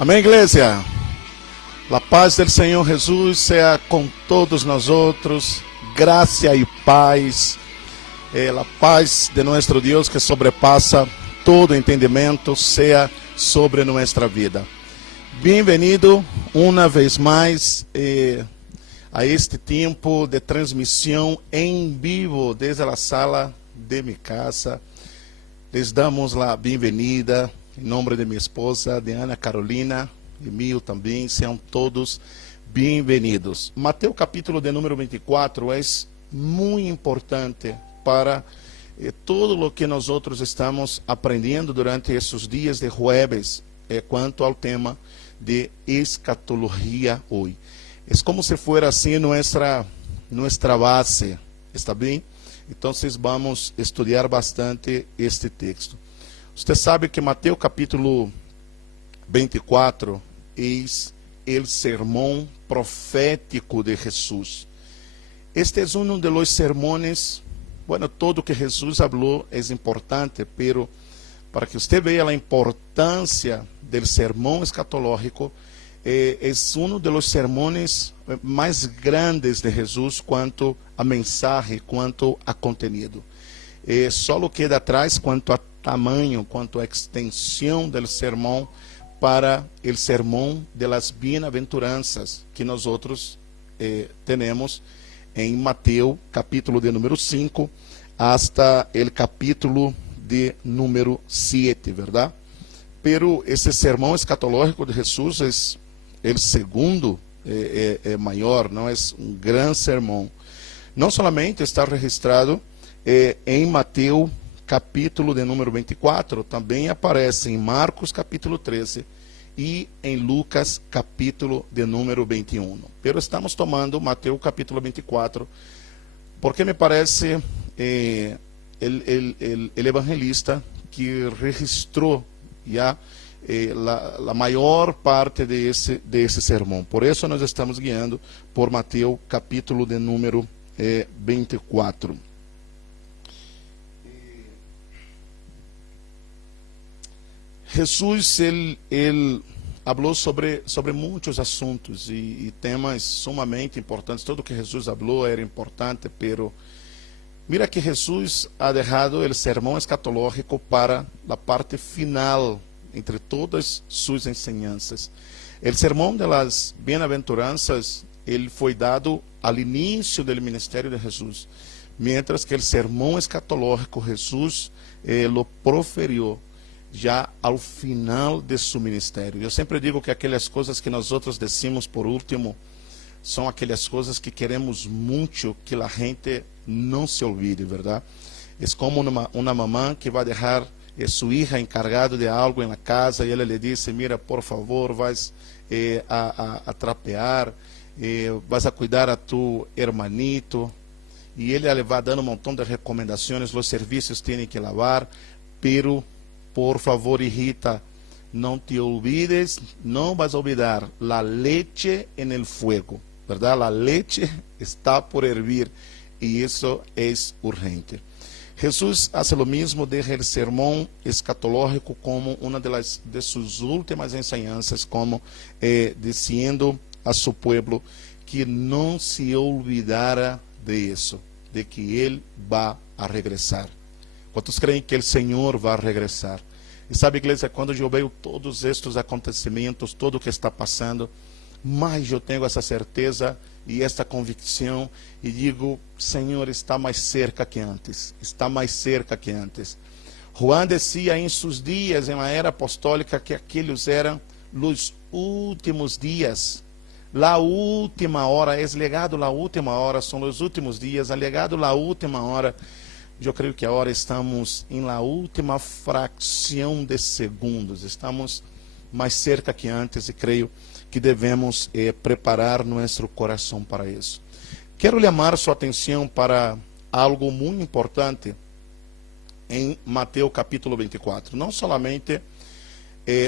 Amém, igreja? La paz del Senhor Jesus sea com todos nós outros, graça e paz, la paz de nosso Deus que sobrepassa todo entendimento, sea sobre nossa vida. Bem-vindo uma vez mais a este tempo de transmissão em vivo desde a sala de minha casa. Les damos a bem-vinda em nome de minha esposa, de Ana Carolina, e meu também. Sejam todos bem-vindos. Mateus capítulo de número 24 é muito importante para todo o que nós outros estamos aprendendo durante esses dias de jueves quanto ao tema de escatologia hoje. É como se fosse assim nossa base, está bem? Então, vamos estudar bastante este texto. Você sabe que Mateus capítulo 24 é o sermão profético de Jesus. Este é um dos sermões, todo que Jesus falou é importante, pero para que você veja a importância do sermão escatológico, é um dos sermões mais grandes de Jesus quanto a mensagem, quanto a conteúdo. Só queda atrás quanto a tamanho, quanto a extensão do sermão para o sermão de las bienaventuranças que nós outros temos em Mateus capítulo de número 5 hasta o capítulo de número 7, verdade? Pero esse sermão escatológico de Jesus é o segundo, maior, não é um grande sermão. Não somente está registrado em Mateus capítulo de número 24, também aparece em Marcos capítulo 13 e em Lucas capítulo de número 21. Pero estamos tomando Mateus capítulo 24 porque me parece el evangelista que registrou já a maior parte de esse sermão. Por isso nós estamos guiando por Mateus capítulo de número 24. Jesus ele falou sobre muitos assuntos e temas sumamente importantes. Tudo que Jesus falou era importante, pero mira que Jesus ha deixado o sermão escatológico para a parte final entre todas suas enseñanças. O sermão de las bienaventuranças ele foi dado ao início do ministério de Jesus, mientras que o sermão escatológico Jesus lo proferiu já ao final de seu ministério. Eu sempre digo que aquelas coisas que nós outros decimos por último são aquelas coisas que queremos muito que a gente não se olvide, verdade? É como uma mamã que vai deixar sua hija encargado de algo na casa e ela lhe diz: mira, por favor, vais a trapear, vas a cuidar a tu hermanito, e ele lhe vai dando um montão de recomendações, os serviços têm que lavar, pero por favor, hijita, não te olvides, não vas a olvidar la leche en el fuego, ¿verdad? La leche está por hervir e isso é urgente. Jesus hace lo mismo, deja el sermão escatológico como uma de suas últimas enseñanzas, como dizendo a su pueblo que não se olvidara de isso, de que ele va a regresar. Quantos creem que o Senhor vai regressar? E sabe, igreja, quando eu vejo todos estes acontecimentos, tudo o que está passando, mais eu tenho essa certeza e esta convicção e digo: Senhor, está mais cerca que antes, está mais cerca que antes. Juan dizia em seus dias, na era apostólica, que aqueles eram os últimos dias. La última hora, é legado la última hora, são os últimos dias, é legado la última hora. Eu creio que agora estamos em la última fração de segundos, estamos mais cerca que antes e creio que devemos preparar nosso coração para isso. Quero chamar sua atenção para algo muito importante em Mateus capítulo 24. Não somente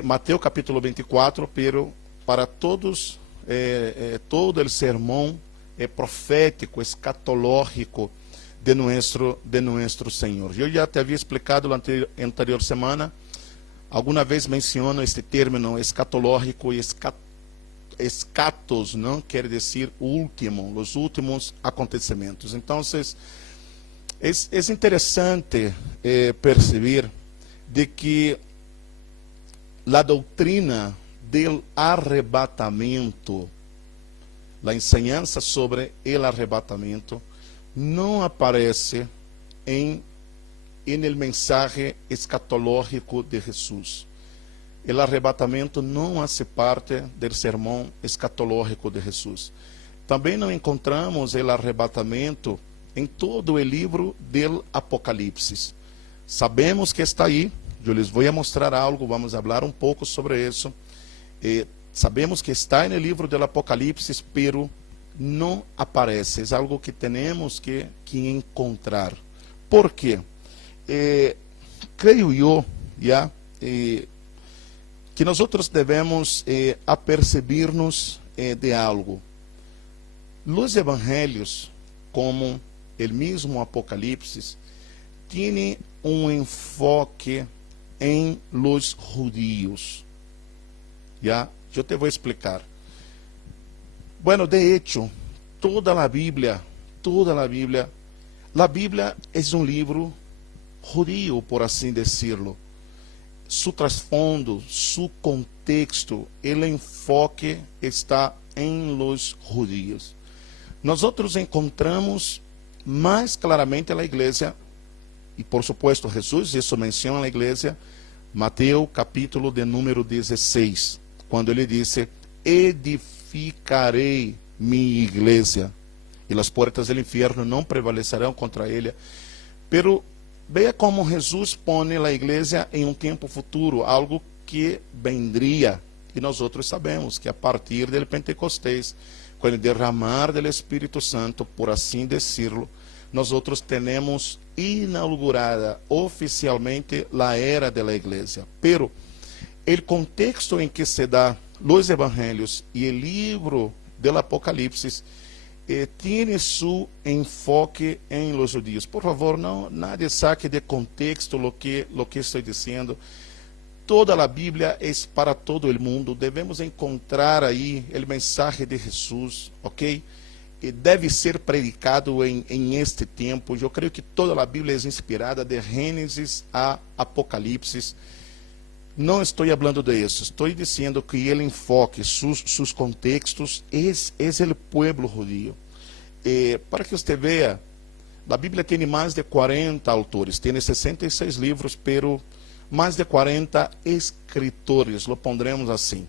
Mateus capítulo 24, pero para todos, todo o sermão profético, escatológico de nuestro Senhor. Eu já te havia explicado na anterior semana Alguma vez menciono este término escatológico e escatos, não quer dizer último, os últimos acontecimentos. Então, é interessante perceber de que a doutrina del arrebatamento, a enseñança sobre o arrebatamento, não aparece em el mensaje escatológico de Jesús. O arrebatamento não faz parte do sermão escatológico de Jesús. Também não encontramos o arrebatamento em todo o livro do Apocalipse. Sabemos que está aí, eu lhes vou mostrar algo, vamos falar um pouco sobre isso. Sabemos que está no livro do Apocalipse, pero não aparece. É algo que temos que encontrar. Por quê? Creio eu, que nós devemos apercebir-nos de algo. Os evangelhos, como o mesmo Apocalipse, tem enfoque em los judíos. Eu te vou explicar. Bueno, de hecho, toda a Bíblia é um livro judío, por assim decirlo. Su trasfondo, su contexto, el enfoque está em los judíos. Nós encontramos mais claramente a igreja, e por supuesto Jesus, isso menciona a igreja, Mateus capítulo de número 16, quando ele disse: edificarei minha igreja, e as portas do inferno não prevalecerão contra ela. Pero veja como Jesus põe a igreja em um tempo futuro, algo que vendria. E nós sabemos que a partir do Pentecostés, quando derramar do Espírito Santo, por assim decirlo, nós temos inaugurada oficialmente a era da igreja. Pero o contexto em que se dá os evangelhos e o livro do Apocalipse tem seu enfoque em los judíos. Por favor, nadie saque de contexto lo que estou dizendo. Toda a Bíblia é para todo o mundo. Devemos encontrar aí o mensagem de Jesus, ok? E deve ser predicado em este tempo. Eu creio que toda a Bíblia é inspirada de Gênesis a Apocalipse. Não estou falando de isso. Estou dizendo que ele enfoque seus contextos é o pueblo judío. Para que você veja, a Bíblia tem mais de 40 autores, tem 66 livros, pero mais de 40 escritores, lo pondremos assim.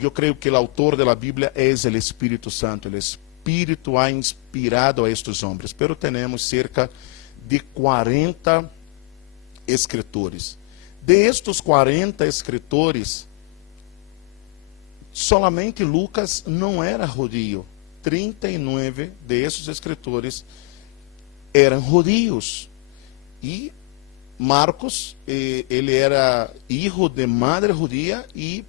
Eu creio que o autor da Bíblia é o Espírito Santo. O Espírito ha inspirado a estes homens, pero temos cerca de 40 escritores. De estes 40 escritores, solamente Lucas não era judío. 39 de esses escritores eram judíos. E Marcos, ele era filho de madre judía e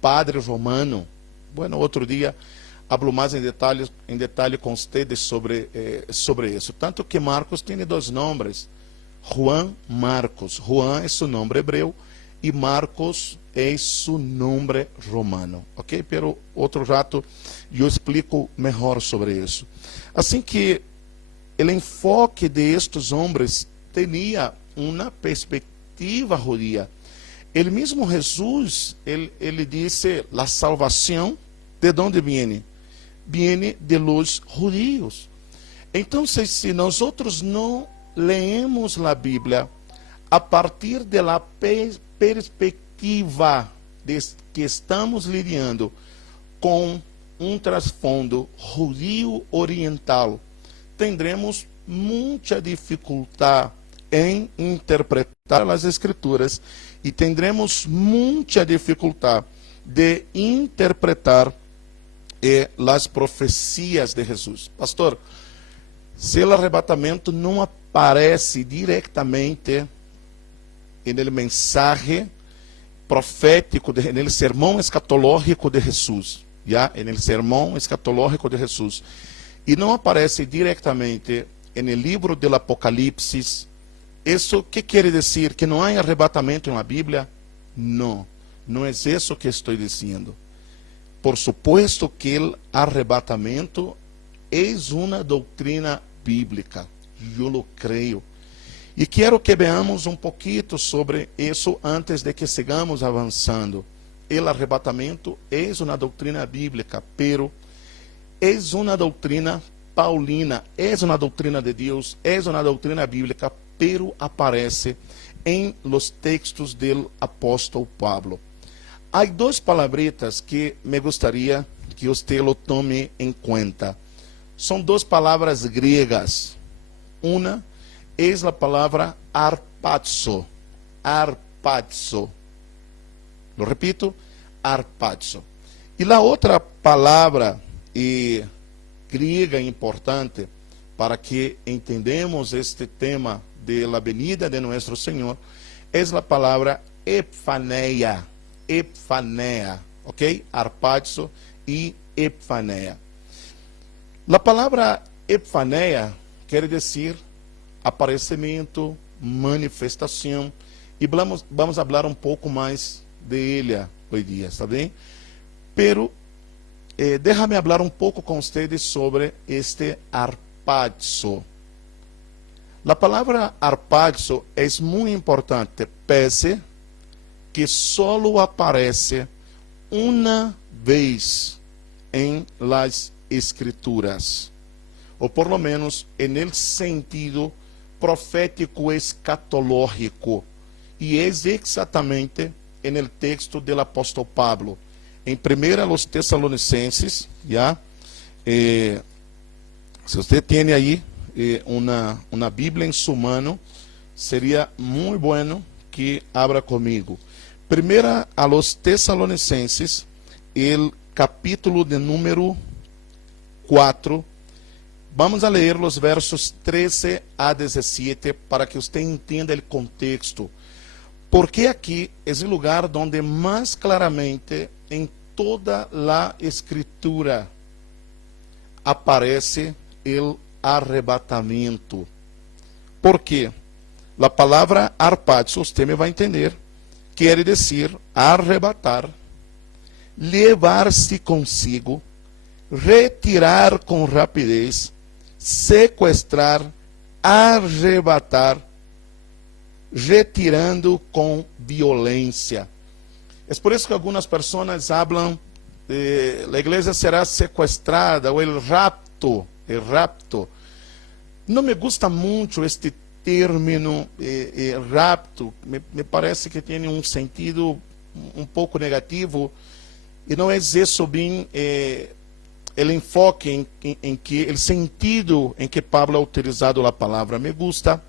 padre romano. Bueno, outro dia hablo mais em detalhe com vocês sobre isso. Tanto que Marcos tem dois nomes, Juan Marcos. Juan é seu nome hebreu e Marcos é seu nome romano. Ok? Pero outro rato eu explico melhor sobre isso. Assim que o enfoque de estes homens tinha uma perspectiva judía. El mesmo Jesus, ele disse, a salvação, ¿de onde viene? Viene de los judíos. Então, se nós não leemos a Bíblia a partir da perspectiva de que estamos lidando com um trasfondo judío oriental, tendremos muita dificuldade em interpretar as Escrituras e tendremos muita dificuldade de interpretar as profecias de Jesus. Pastor, se o arrebatamento não aparece diretamente no mensagem profético, no sermão escatológico de Jesus, no sermão escatológico de Jesus, e não aparece diretamente no livro do Apocalipse, ¿Eso qué quiere decir? ¿Que no hay arrebatamento en la Biblia? No, no es eso que estoy diciendo. Por supuesto que el arrebatamento es una doctrina bíblica, yo lo creo. E quero que veamos um pouquinho sobre isso antes de que sigamos avançando. O arrebatamento é uma doutrina bíblica, pero é uma doutrina paulina, é uma doutrina de Deus, é uma doutrina bíblica, pero aparece em los textos do apóstolo Pablo. Há duas palavritas que me gostaria que você lo tome em conta. São duas palavras gregas. Uma é a palavra arpazo. Arpazo. Lo repito, arpazo. E a outra palavra grega importante para que entendamos este tema de la venida de nuestro Señor é a palavra epfaneia. Epfaneia, ok? Arpazo e epfaneia. A palavra epfaneia quer dizer aparecimento, manifestação, e vamos falar um pouco mais de ela hoje dia, está bem? Pero déjame falar um pouco com vocês sobre este arpazo. A palavra arpazo é muito importante, pese que solo aparece uma vez em las escrituras, ou por lo menos en el sentido profético escatológico, e é exatamente en el texto del apóstolo Pablo, em 1 los Tesalonicenses, já, se você tem aí uma Bíblia em sua mano, seria muito bueno que abra comigo. 1 a los Tesalonicenses, el capítulo de número 4, vamos a ler os versos 13 a 17 para que você entenda o contexto. Porque aqui é o lugar onde mais claramente em toda a escritura aparece o arrebatamento. Por quê? A palavra arpazo, você me vai entender, quer dizer arrebatar, levar-se consigo, retirar com rapidez, sequestrar, arrebatar, retirando com violência. É por isso que algumas pessoas falam, a igreja será sequestrada, ou el rapto, Não me gusta muito este término rapto, me parece que tem um sentido um pouco negativo, e não é isso bem o enfoque em que, o sentido em que Pablo ha utilizado a palavra. Me gusta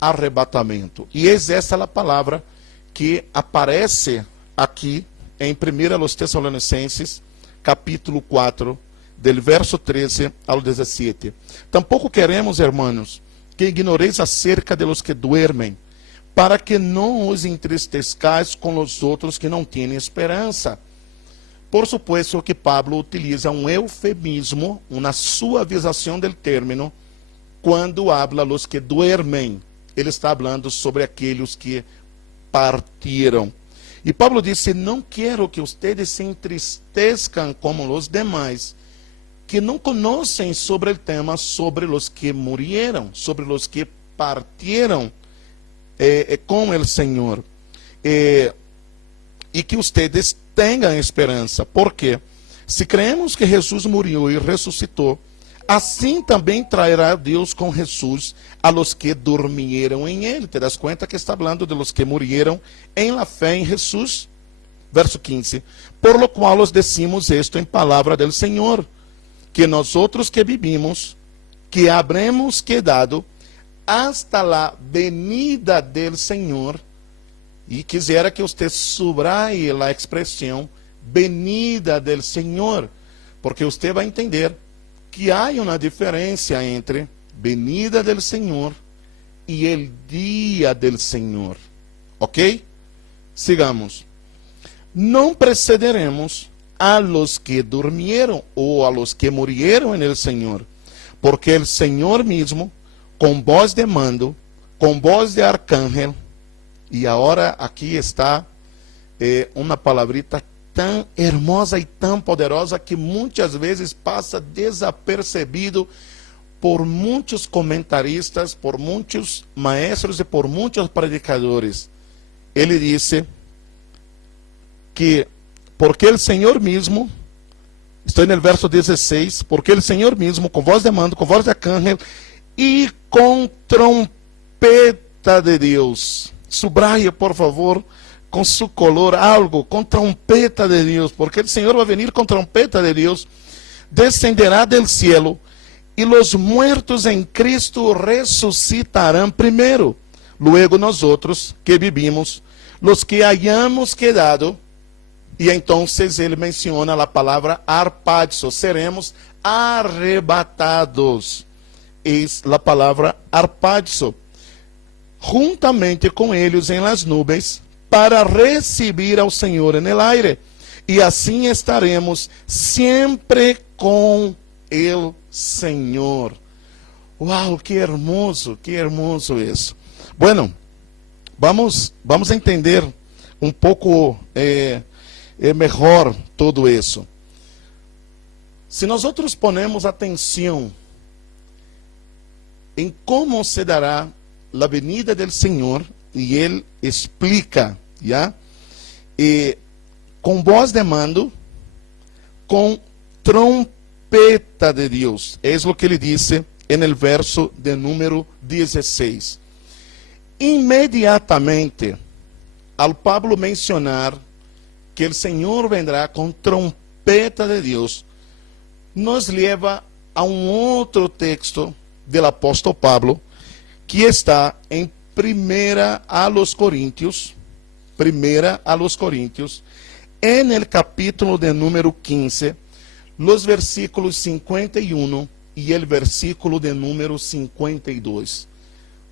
arrebatamento. E é essa a palavra que aparece aqui em 1 aos Tessalonicenses, capítulo 4, del verso 13 ao 17. Tampouco queremos, hermanos, que ignoreis acerca de los que duermen, para que não os entristezcais com os outros que não têm esperança. Por supuesto que Pablo utiliza um eufemismo, uma suavização del término, quando habla los que duermen. Ele está falando sobre aqueles que partiram. E Pablo disse: não quero que vocês se entristezcam como os demais, que não conhecem sobre o tema, sobre os que morreram, sobre os que partiram com o Senhor. E que vocês tenham esperança. Porque se creemos que Jesus morreu e ressuscitou, assim também trairá Deus com Jesus a los que dormieron em ele. Te das conta que está falando de los que morreram em la fé em Jesus? Verso 15. Por lo qual os decimos esto em palavra del Senhor, que nós outros que vivimos, que habremos quedado hasta la venida del Senhor. E quisera que você subraie a expressão venida del Senhor, porque você vai entender que há uma diferença entre venida del Senhor e el dia del Senhor. Ok? Sigamos. Não precederemos a los que durmieron ou a los que murieron en el Senhor, porque el Senhor mismo, com voz de mando, con voz de arcángel, y ahora aquí está uma palavrita tão hermosa e tão poderosa que muitas vezes passa desapercebido por muitos comentaristas, por muitos maestros e por muitos predicadores. Ele disse que, porque o Senhor mesmo, estou no verso 16, porque o Senhor mesmo, com voz de mando, com voz de arcángel e com trompeta de Deus. Subraie, por favor, com su color, algo, com trompeta de Deus, porque o Senhor vai venir com trompeta de Deus, descenderá del cielo, e os muertos em Cristo ressuscitarão primeiro. Luego nós outros que vivimos, los que hayamos quedado, e então ele menciona a palavra arpadizo, seremos arrebatados. Es a palavra arpadizo, juntamente com eles em las nubes, para receber ao Senhor en el aire, e assim estaremos sempre com el Senhor. Uau, que hermoso isso. Bueno, vamos entender um pouco melhor tudo isso. Se nós outros ponemos atenção em como se dará a venida do Senhor, e ele explica, já? E com voz de mando, com trompeta de Deus. É o que ele disse no verso de número 16. Imediatamente, ao Pablo mencionar que o Senhor vendrá com trompeta de Deus, nos leva a um outro texto do apóstolo Pablo, que está em Primera a los Coríntios, en el capítulo de número 15, los versículos 51 e el versículo de número 52.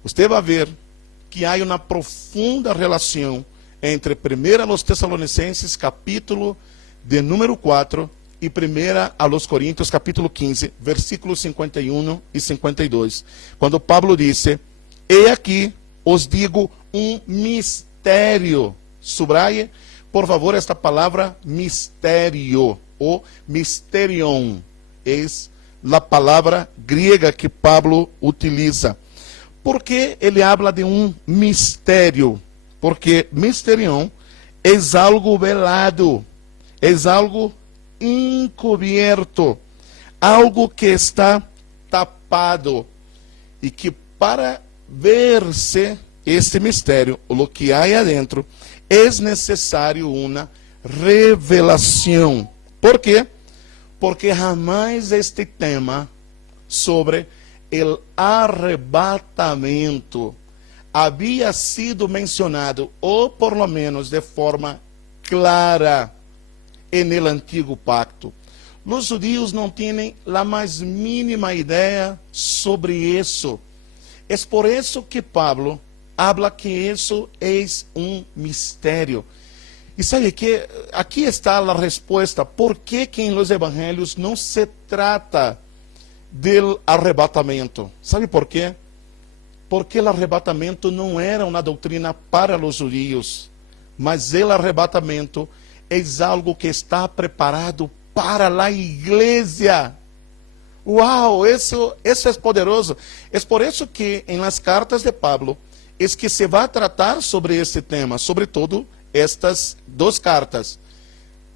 Você vai ver que há uma profunda relação entre 1 a los Tessalonicenses, capítulo de número 4, e 1 a los Coríntios, capítulo 15, versículos 51 e 52. Quando Pablo disse: "He aqui os digo um mistério". Subraie, por favor, esta palavra mistério, ou mysterion, é a palavra grega que Pablo utiliza. Por que ele habla de um mistério? Porque mysterion é algo velado, é algo encoberto, algo que está tapado, e que para ver-se este mistério, o que há adentro, é necessário uma revelação. Por quê? Porque jamais este tema sobre o arrebatamento havia sido mencionado, ou por lo menos de forma clara, no Antigo Pacto. Os judeus não têm a mais mínima ideia sobre isso. É por isso que Pablo habla que isso é um mistério. E sabe que aqui está a resposta. Por que em los evangelhos não se trata do arrebatamento? Sabe por quê? Porque o arrebatamento não era uma doutrina para os judeus, mas o arrebatamento é algo que está preparado para a igreja. Uau, isso é poderoso. É por isso que em las cartas de Pablo é que se vai tratar sobre esse tema, sobretudo estas duas cartas.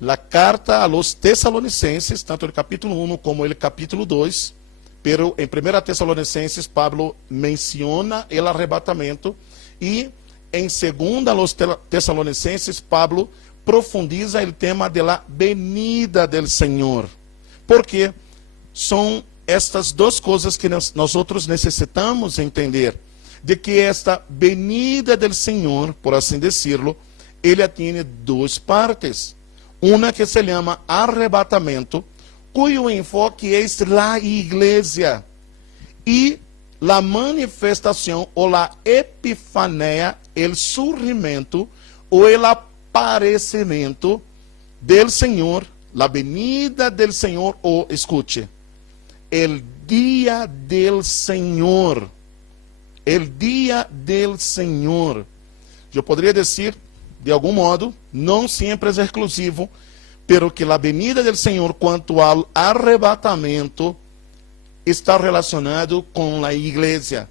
A carta a los Tessalonicenses, tanto o capítulo 1 como o capítulo 2, pero em 1 Tessalonicenses Pablo menciona o arrebatamento, e em 2 a los Tessalonicenses Pablo profundiza o tema de la venida del Senhor. Porque são estas duas coisas que nós outros necessitamos entender, de que esta venida del Senhor, por assim decirlo, ele tem duas partes. Uma que se chama arrebatamento, cuyo enfoque é a igreja, e a manifestação ou a epifania, o surgimento ou o aparecimento del Senhor, a venida del Senhor, ou escute, el dia del Senhor. el día del Señor. Eu poderia dizer, de algum modo, não sempre é exclusivo, pero que a venida del Senhor quanto ao arrebatamento está relacionado com a igreja.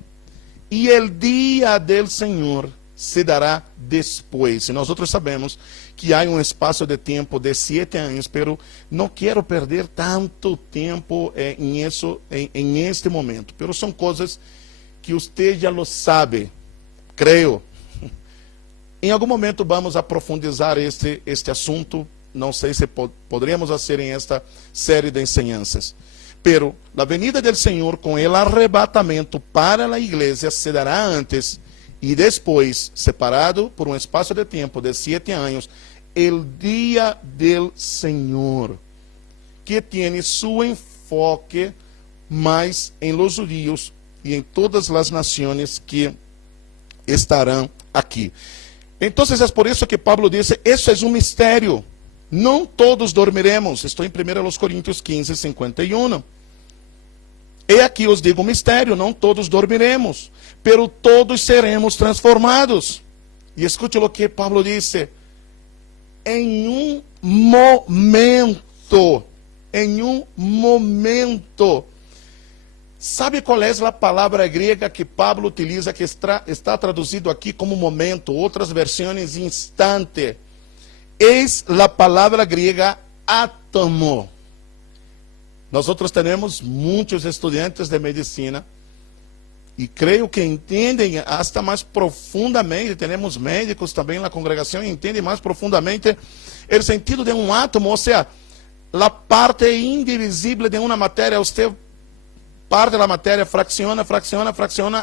E el dia del Senhor se dará depois. E nós outros sabemos que há um espaço de tempo de 7 anos, pero não quero perder tanto tempo em este momento. Pero são coisas que você já lo sabe, creio. Em algum momento vamos aprofundizar este assunto. Não sei se poderíamos fazer em esta série de enseñanças. Pero a venida del Senhor com el arrebatamento para a igreja se dará antes e depois, separado por um espaço de tempo de 7 anos, el dia del Senhor, que tem seu enfoque mais em los judíos e em todas as nações que estarão aqui. Então, é por isso que Pablo disse, isso é um mistério. Não todos dormiremos. Estou em 1 Coríntios 15, 51. E aqui os digo um mistério, não todos dormiremos, pero todos seremos transformados. E escute o que Pablo disse. Em um momento. Sabe qual é a palavra grega que Pablo utiliza, que está traduzido aqui como momento, outras versões instante? É a palavra grega átomo. Nós temos muitos estudantes de medicina e creio que entendem hasta mais profundamente. Temos médicos também na congregação e entendem mais profundamente o sentido de um átomo, ou seja, a parte indivisível de uma matéria. Você parte da matéria, fracciona,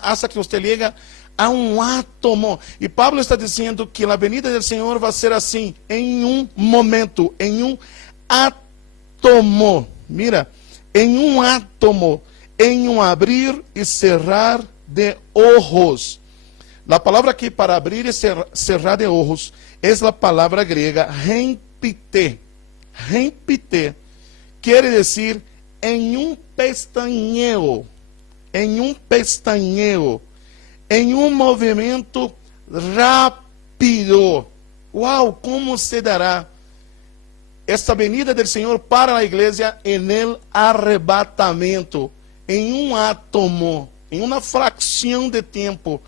hasta que você liga a um átomo. E Pablo está dizendo que a venida do Senhor vai ser assim, em um momento, em um átomo. Mira, em um átomo, em um abrir e cerrar de ojos. A palavra aqui para abrir e cerrar de ojos é a palavra grega rempite. Rempite quer dizer em um pestañeo, em um movimento rápido. Uau, como se dará esta venida do Senhor para a igreja en el arrebatamento, em um átomo, em uma fração de tempo,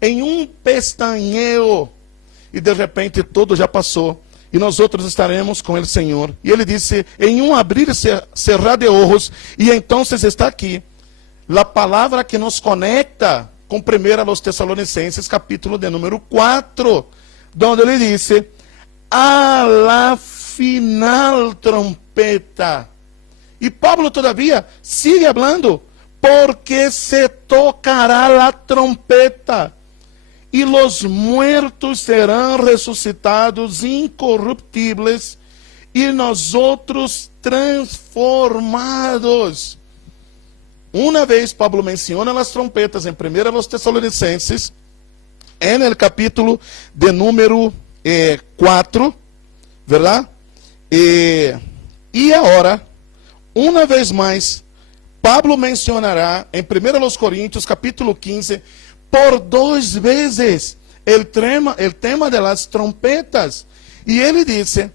em um pestañeo, e de repente tudo já passou, e nós outros estaremos com o Senhor. E ele disse, em um abrir e cerrar de ojos, e então está aqui, a palavra que nos conecta com 1 Tessalonicenses, capítulo de número 4, onde ele disse, a la final trompeta. E Pablo todavia sigue hablando, porque se tocará a trompeta, e los muertos serão ressuscitados incorruptíveis, e nós outros transformados. Uma vez Pablo menciona as trompetas em 1 Tessalonicenses, no capítulo de número 4, verdade? E agora, uma vez mais, Pablo mencionará em 1 Coríntios, capítulo 15, por 2 vezes, o tema de las trompetas. E ele disse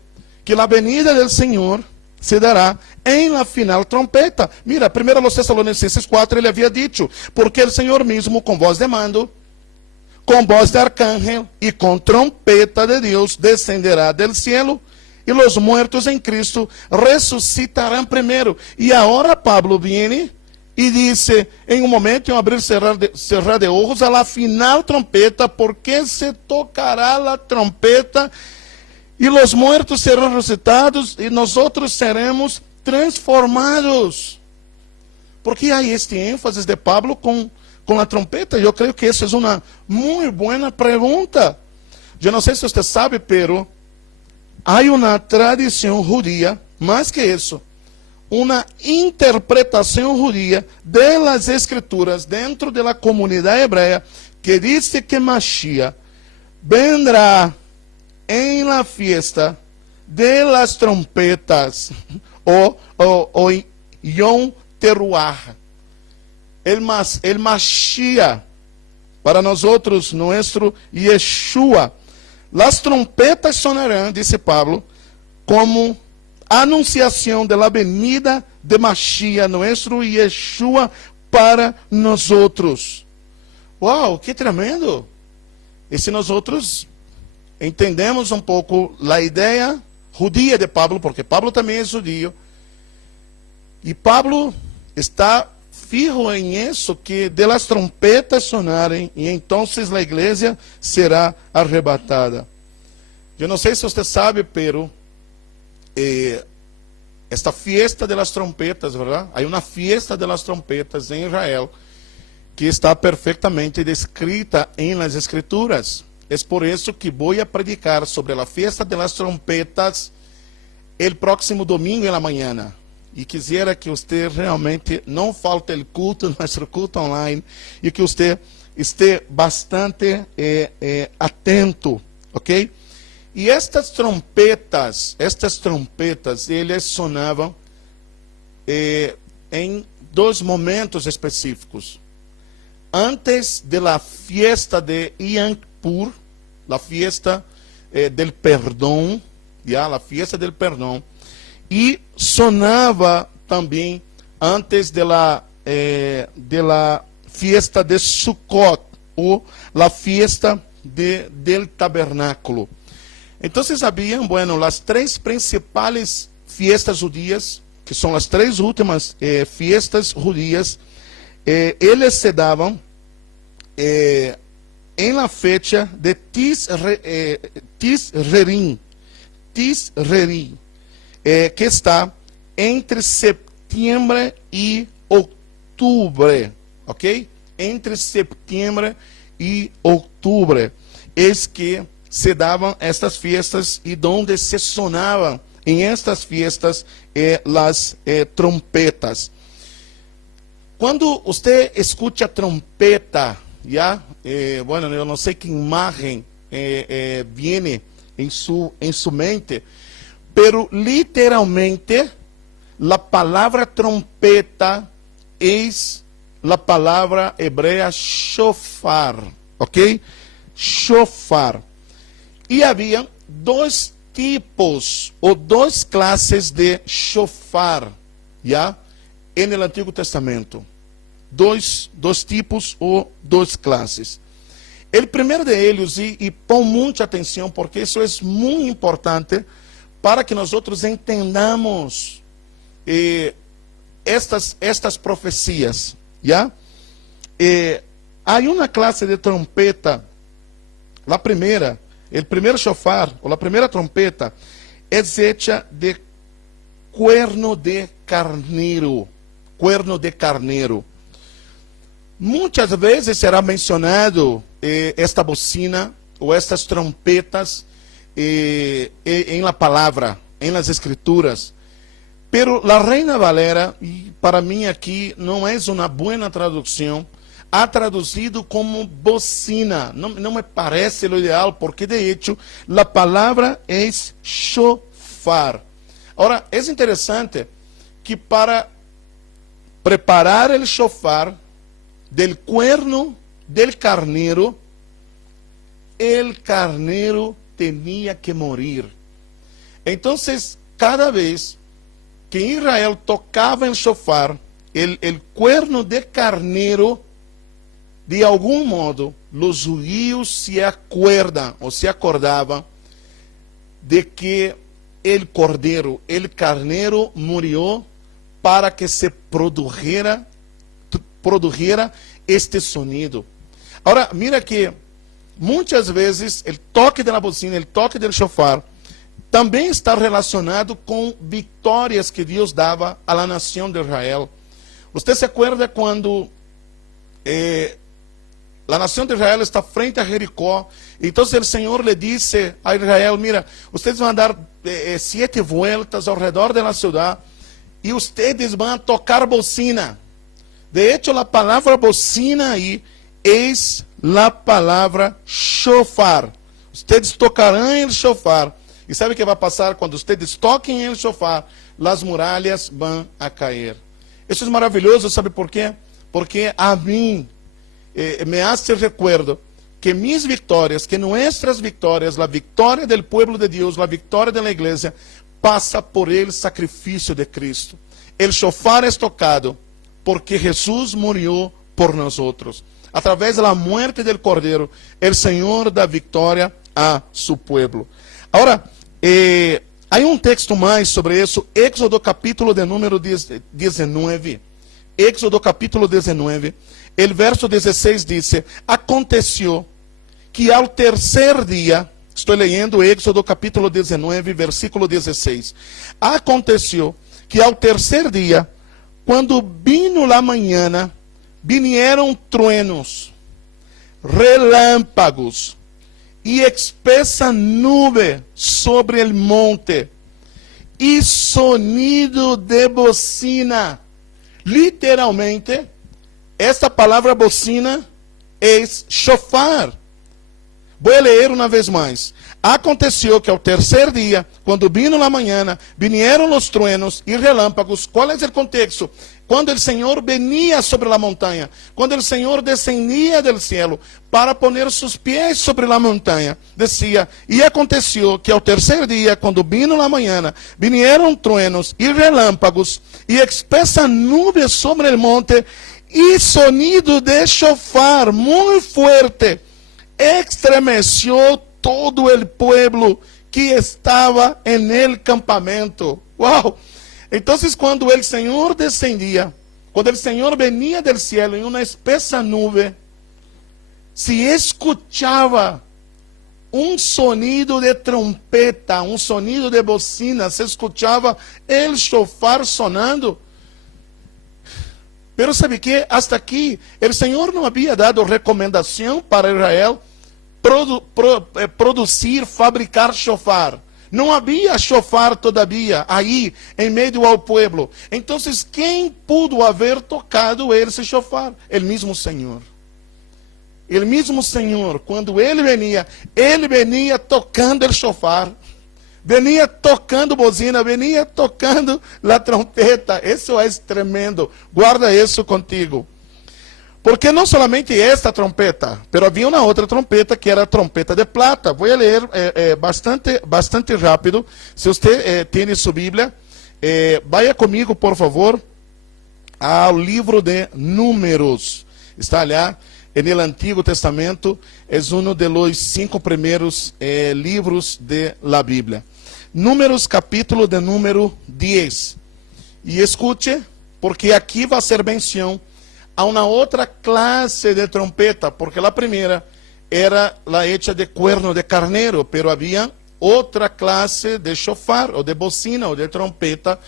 que a venida do Senhor se dará em la final trompeta. Mira, 1 Tessalonicenses 4, ele havia dito, porque o Senhor mesmo, com voz de mando, com voz de arcángel e com trompeta de Deus, descenderá del cielo, e os muertos em Cristo ressuscitarão primeiro. E agora Pablo viene e disse, em um momento, em um abrir e cerrar de ojos, a la final trompeta, porque se tocará a trompeta, e os muertos serão ressuscitados, e nós outros seremos transformados. Por que há este ênfase de Pablo com a trompeta? Eu creio que essa é uma muito boa pergunta. Eu não sei se você sabe, pero há uma tradição judia, mais que isso, uma interpretação judia das escrituras dentro da comunidade hebreia, que diz que Mashiach vendrá em la fiesta de las trompetas, o Yom Teruah. El Mashiach para nosotros nuestro Yeshua. Las trompetas sonarán, dice Pablo, como anunciação da venida de Mashiach, nuestro Yeshua, para nosotros. Uau, que tremendo! E se nós entendemos um pouco a ideia judia de Pablo, porque Pablo também é judío, e Pablo está fijo em isso, que de las trompetas sonarem, e então a igreja será arrebatada. Eu não sei se você sabe, pero esta fiesta de las trompetas, ¿verdad? Hay una fiesta de las trompetas en Israel que está perfectamente descrita en las Escrituras. Es por eso que voy a predicar sobre la fiesta de las trompetas el próximo domingo en la mañana. E quisiera que você realmente não falte o culto, nosso culto online, e que você esteja bastante atento, ok? E estas trompetas, eles sonavam em dois momentos específicos. Antes da fiesta de Yom Kippur, a fiesta del perdão, a fiesta del perdão, e sonava também antes da fiesta de Sukkot, ou a fiesta del tabernáculo. Então, sabiam, bueno, as três principais fiestas judías, que são as três últimas fiestas judías, eles se davam em la fecha de Tisrerim, que está entre setembro e outubro, ok? Entre setembro e outubro, es que se davam estas fiestas e donde se sonavam em estas fiestas las trompetas. Quando você escuta trompeta, bueno, eu não sei que imagem viene em sua mente, pero literalmente a palavra trompeta é a palavra hebrea shofar, ok? Shofar. E havia dois tipos ou duas classes de shofar, no Antigo Testamento. Dois tipos ou duas classes. O primeiro deles, e põe muita atenção, porque isso é muito importante para que nós entendamos estas profecias. Há uma classe de trompeta, a primeira, o primeiro shofar, ou a primeira trompeta, é hecha de cuerno de carneiro. Cuerno de carneiro. Muitas vezes será mencionado esta bocina ou estas trompetas em la palavra, em las escrituras. Pero la Reina Valera, e para mim aqui não é uma boa tradução, ha traduzido como bocina. Não me parece o ideal, porque de hecho a palavra é shofar. Agora, é interessante que para preparar o shofar del cuerno del carneiro, el carneiro tinha que morir. Então, cada vez que Israel tocava o shofar, o cuerno de carneiro, de algum modo, os judíos se acordavam de que o carneiro morreu para que se produjera este sonido. Agora, mira que muitas vezes o toque da bocina, o toque do shofar, também está relacionado com vitórias que Deus dava à nação de Israel. Você se acorda quando a nação de Israel está frente a Jericó? Então o Senhor lhe disse a Israel: mira, vocês vão dar 7 vueltas ao redor da cidade e vocês vão tocar bocina. De hecho, a palavra bocina aí é a palavra shofar. Vocês tocarão o shofar. E sabe o que vai passar quando vocês toquem o shofar? As muralhas vão a cair. Isso é maravilhoso, sabe por quê? Porque a mim me hace recuerdo que mis victorias, que nuestras victorias, la victoria del pueblo de Dios, la victoria de la iglesia, pasa por el sacrificio de Cristo. El shofar es tocado porque Jesús murió por nosotros. A través de la muerte del Cordero, el Señor da victoria a su pueblo. Ahora, hay un texto más sobre eso, Éxodo capítulo de número 19. Éxodo capítulo 19, el verso 16 dice: aconteció que al tercer día, estou leyendo Éxodo capítulo 19, versículo 16. Aconteció que ao terceiro dia, quando vino la manhã, vinieron truenos, relâmpagos e espessa nube sobre el monte, e sonido de bocina. Literalmente, esta palavra bocina é shofar. Vou ler uma vez mais. Aconteceu que ao terceiro dia, quando vino la manhã, vinieron los truenos e relâmpagos. Qual é o contexto? Quando o Senhor venia sobre a montanha, quando o Senhor descendia del cielo para poner seus pés sobre a montanha, decía: e aconteceu que ao terceiro dia, quando vino la manhã, vinieron truenos e relâmpagos e espessa nube sobre el monte e sonido de shofar muito fuerte. Estremeció todo el pueblo que estava en el campamento. Uau! Então, quando o Senhor descendia, quando o Senhor venia del cielo em uma espessa nube, se escuchava um sonido de trompeta, um sonido de bocina, se escuchava el shofar sonando. Pero sabe que hasta aqui o Senhor não havia dado recomendação para Israel produzir, fabricar shofar. Não havia shofar todavia aí em meio ao povo. Então, quem pudo haver tocado esse shofar? O mesmo Senhor. O mesmo Senhor, quando ele venia tocando o shofar, venia tocando bocina, venia tocando a trompeta. Isso é tremendo. Guarda isso contigo. Porque não somente esta trompeta, pero havia uma outra trompeta que era a trompeta de plata. Vou ler bastante rápido. Se você tem sua Bíblia, vaya comigo, por favor, ao livro de Números. Está lá no Antigo Testamento, é um dos 5 primeiros livros de la Bíblia. Números, capítulo de número 10. E escute, porque aqui vai ser menção a uma outra classe de trompeta, porque a primeira era a hecha de cuerno de carneiro, pero havia outra classe de shofar, ou de bocina, ou de trompeta,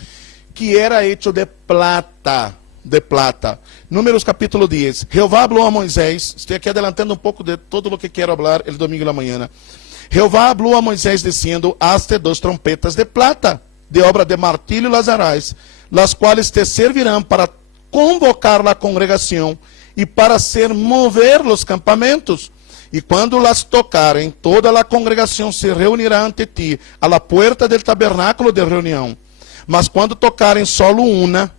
que era hecho de plata. Números capítulo 10. Jeová falou a Moisés, estou aqui adelantando um pouco de todo o que quero falar el domingo da manhã. Jeová falou a Moisés dizendo: hazte 2 trompetas de plata, de obra de martilho las harás, las quais te servirão para convocar a congregação e para hacer mover os campamentos. E quando las tocarem, toda a congregação se reunirá ante ti, a la puerta del tabernáculo de reunião. Mas quando tocarem solo una,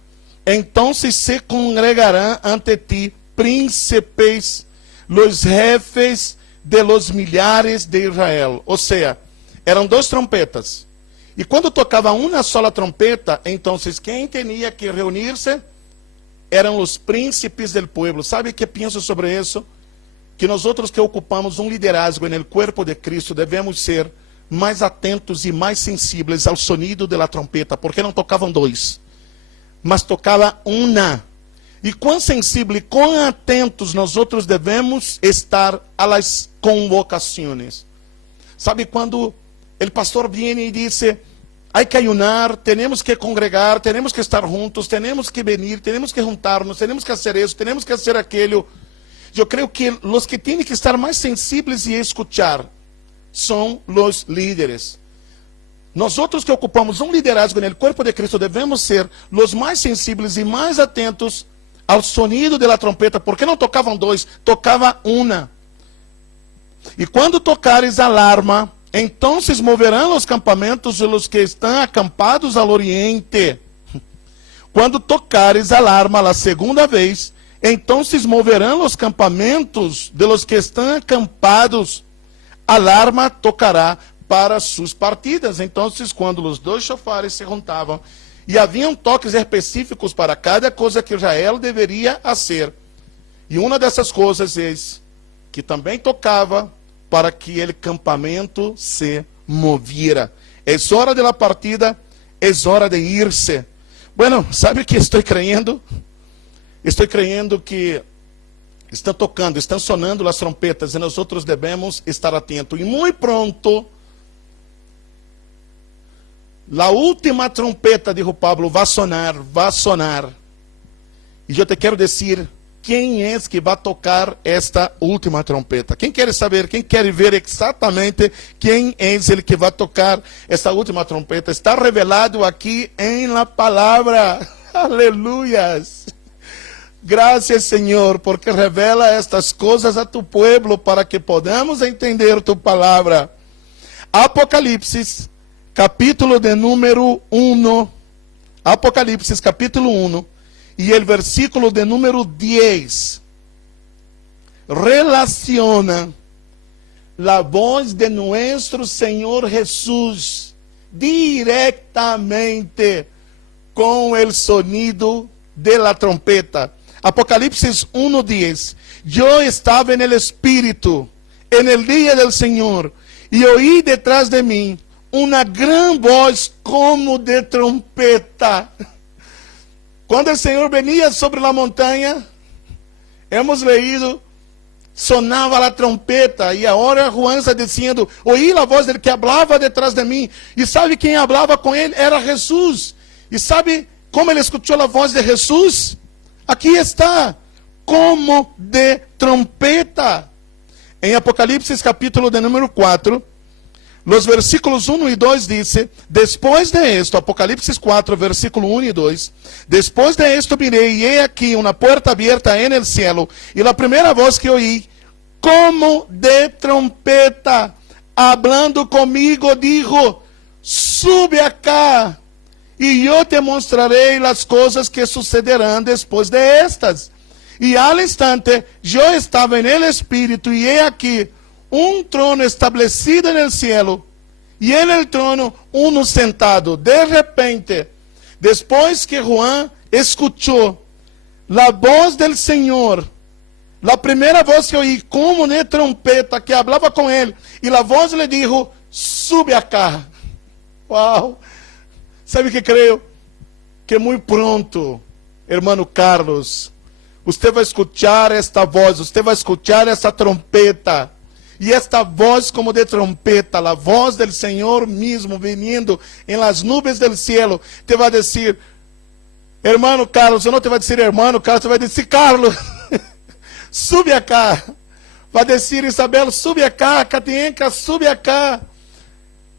então se congregarão ante ti príncipes, los jefes de los milhares de Israel. Ou seja, eram 2 trompetas. E quando tocava uma sola trompeta, então quem tinha que reunir-se eram os príncipes del pueblo. ¿Sabe que penso sobre isso? Que nós outros que ocupamos um liderazgo no corpo de Cristo devemos ser mais atentos e mais sensíveis ao sonido da trompeta, porque não tocavam 2, mas tocava uma. E quão sensível e quão atentos nós outros devemos estar a las convocações. Sabe quando o pastor vem e diz: hay que ayunar, tenemos que congregar, tenemos que estar juntos, tenemos que venir, tenemos que juntarnos, tenemos que hacer eso, tenemos que hacer aquello. Yo creo que los que tienen que estar más sensibles y escuchar son los líderes. Nosotros que ocupamos un liderazgo en el cuerpo de Cristo debemos ser los más sensibles y más atentos ao sonido de la trompeta, porque não tocavam 2, tocava uma. E quando tocares alarma, então se moverão os campamentos de los que estão acampados ao oriente. Quando tocares alarma a segunda vez, entonces moverán los campamentos de los que están acampados, alarma tocará para sus partidas. Então, quando os dois chofares se juntavam, e haviam toques específicos para cada coisa que Israel deveria fazer. E uma dessas coisas é que também tocava para que o campamento se moviera. É hora da partida, é hora de irse. Bueno, sabe o que estou creyendo? Estou creyendo que estão tocando, estão sonando as trompetas e nós outros devemos estar atentos. E muito pronto, a última trompeta, dijo Pablo, vai sonar, vai sonar. E eu te quero dizer quem é que vai tocar esta última trompeta. Quem quer saber, quem quer ver exatamente quem é ele que vai tocar esta última trompeta? Está revelado aqui em la palavra. Aleluias. Graças, Senhor, porque revela estas coisas a tu pueblo para que podamos entender tu palavra. Apocalipse, capítulo de número 1. Apocalipse, capítulo 1. E o versículo de número 10 relaciona a voz de nosso Senhor Jesus diretamente com o sonido de la trompeta. Apocalipse 1:10. Eu estava no Espírito, no dia do Senhor, e oí detrás de mim uma grande voz como de trompeta. Quando o Senhor venia sobre a montanha, hemos leído, sonava a trompeta, e agora Juan está dizendo, oí a voz dele que falava detrás de mim, e sabe quem falava com ele? Era Jesus. E sabe como ele escutou a voz de Jesus? Aqui está, como de trompeta. Em Apocalipse, capítulo de número 4, los versículos 1 e 2 dice, después de esto, Apocalipsis 4, versículo 1 e 2, después de esto miré y he aquí una puerta abierta en el cielo, y la primera voz que oí, como de trompeta, hablando conmigo, dijo, sube acá, y yo te mostraré las cosas que sucederán después de estas. Y al instante, yo estaba en el Espíritu, y he aquí, um trono estabelecido no cielo, e en el trono uno sentado. De repente, depois que Juan escuchou a voz del Senhor, a primeira voz que oí, como de trompeta, que hablava com ele, e a voz lhe dijo, sube acá. Uau! Sabe o que creio? Que muito pronto, hermano Carlos, você vai escutar esta voz, você vai escutar essa trompeta. E esta voz como de trompeta, a voz del Senhor mesmo, vindo em las nubes del cielo, te vai dizer, hermano Carlos, eu não te vai dizer hermano Carlos, te vai dizer, Carlos, sube acá. Vai dizer, Isabel, sube acá, Catienca, sube acá.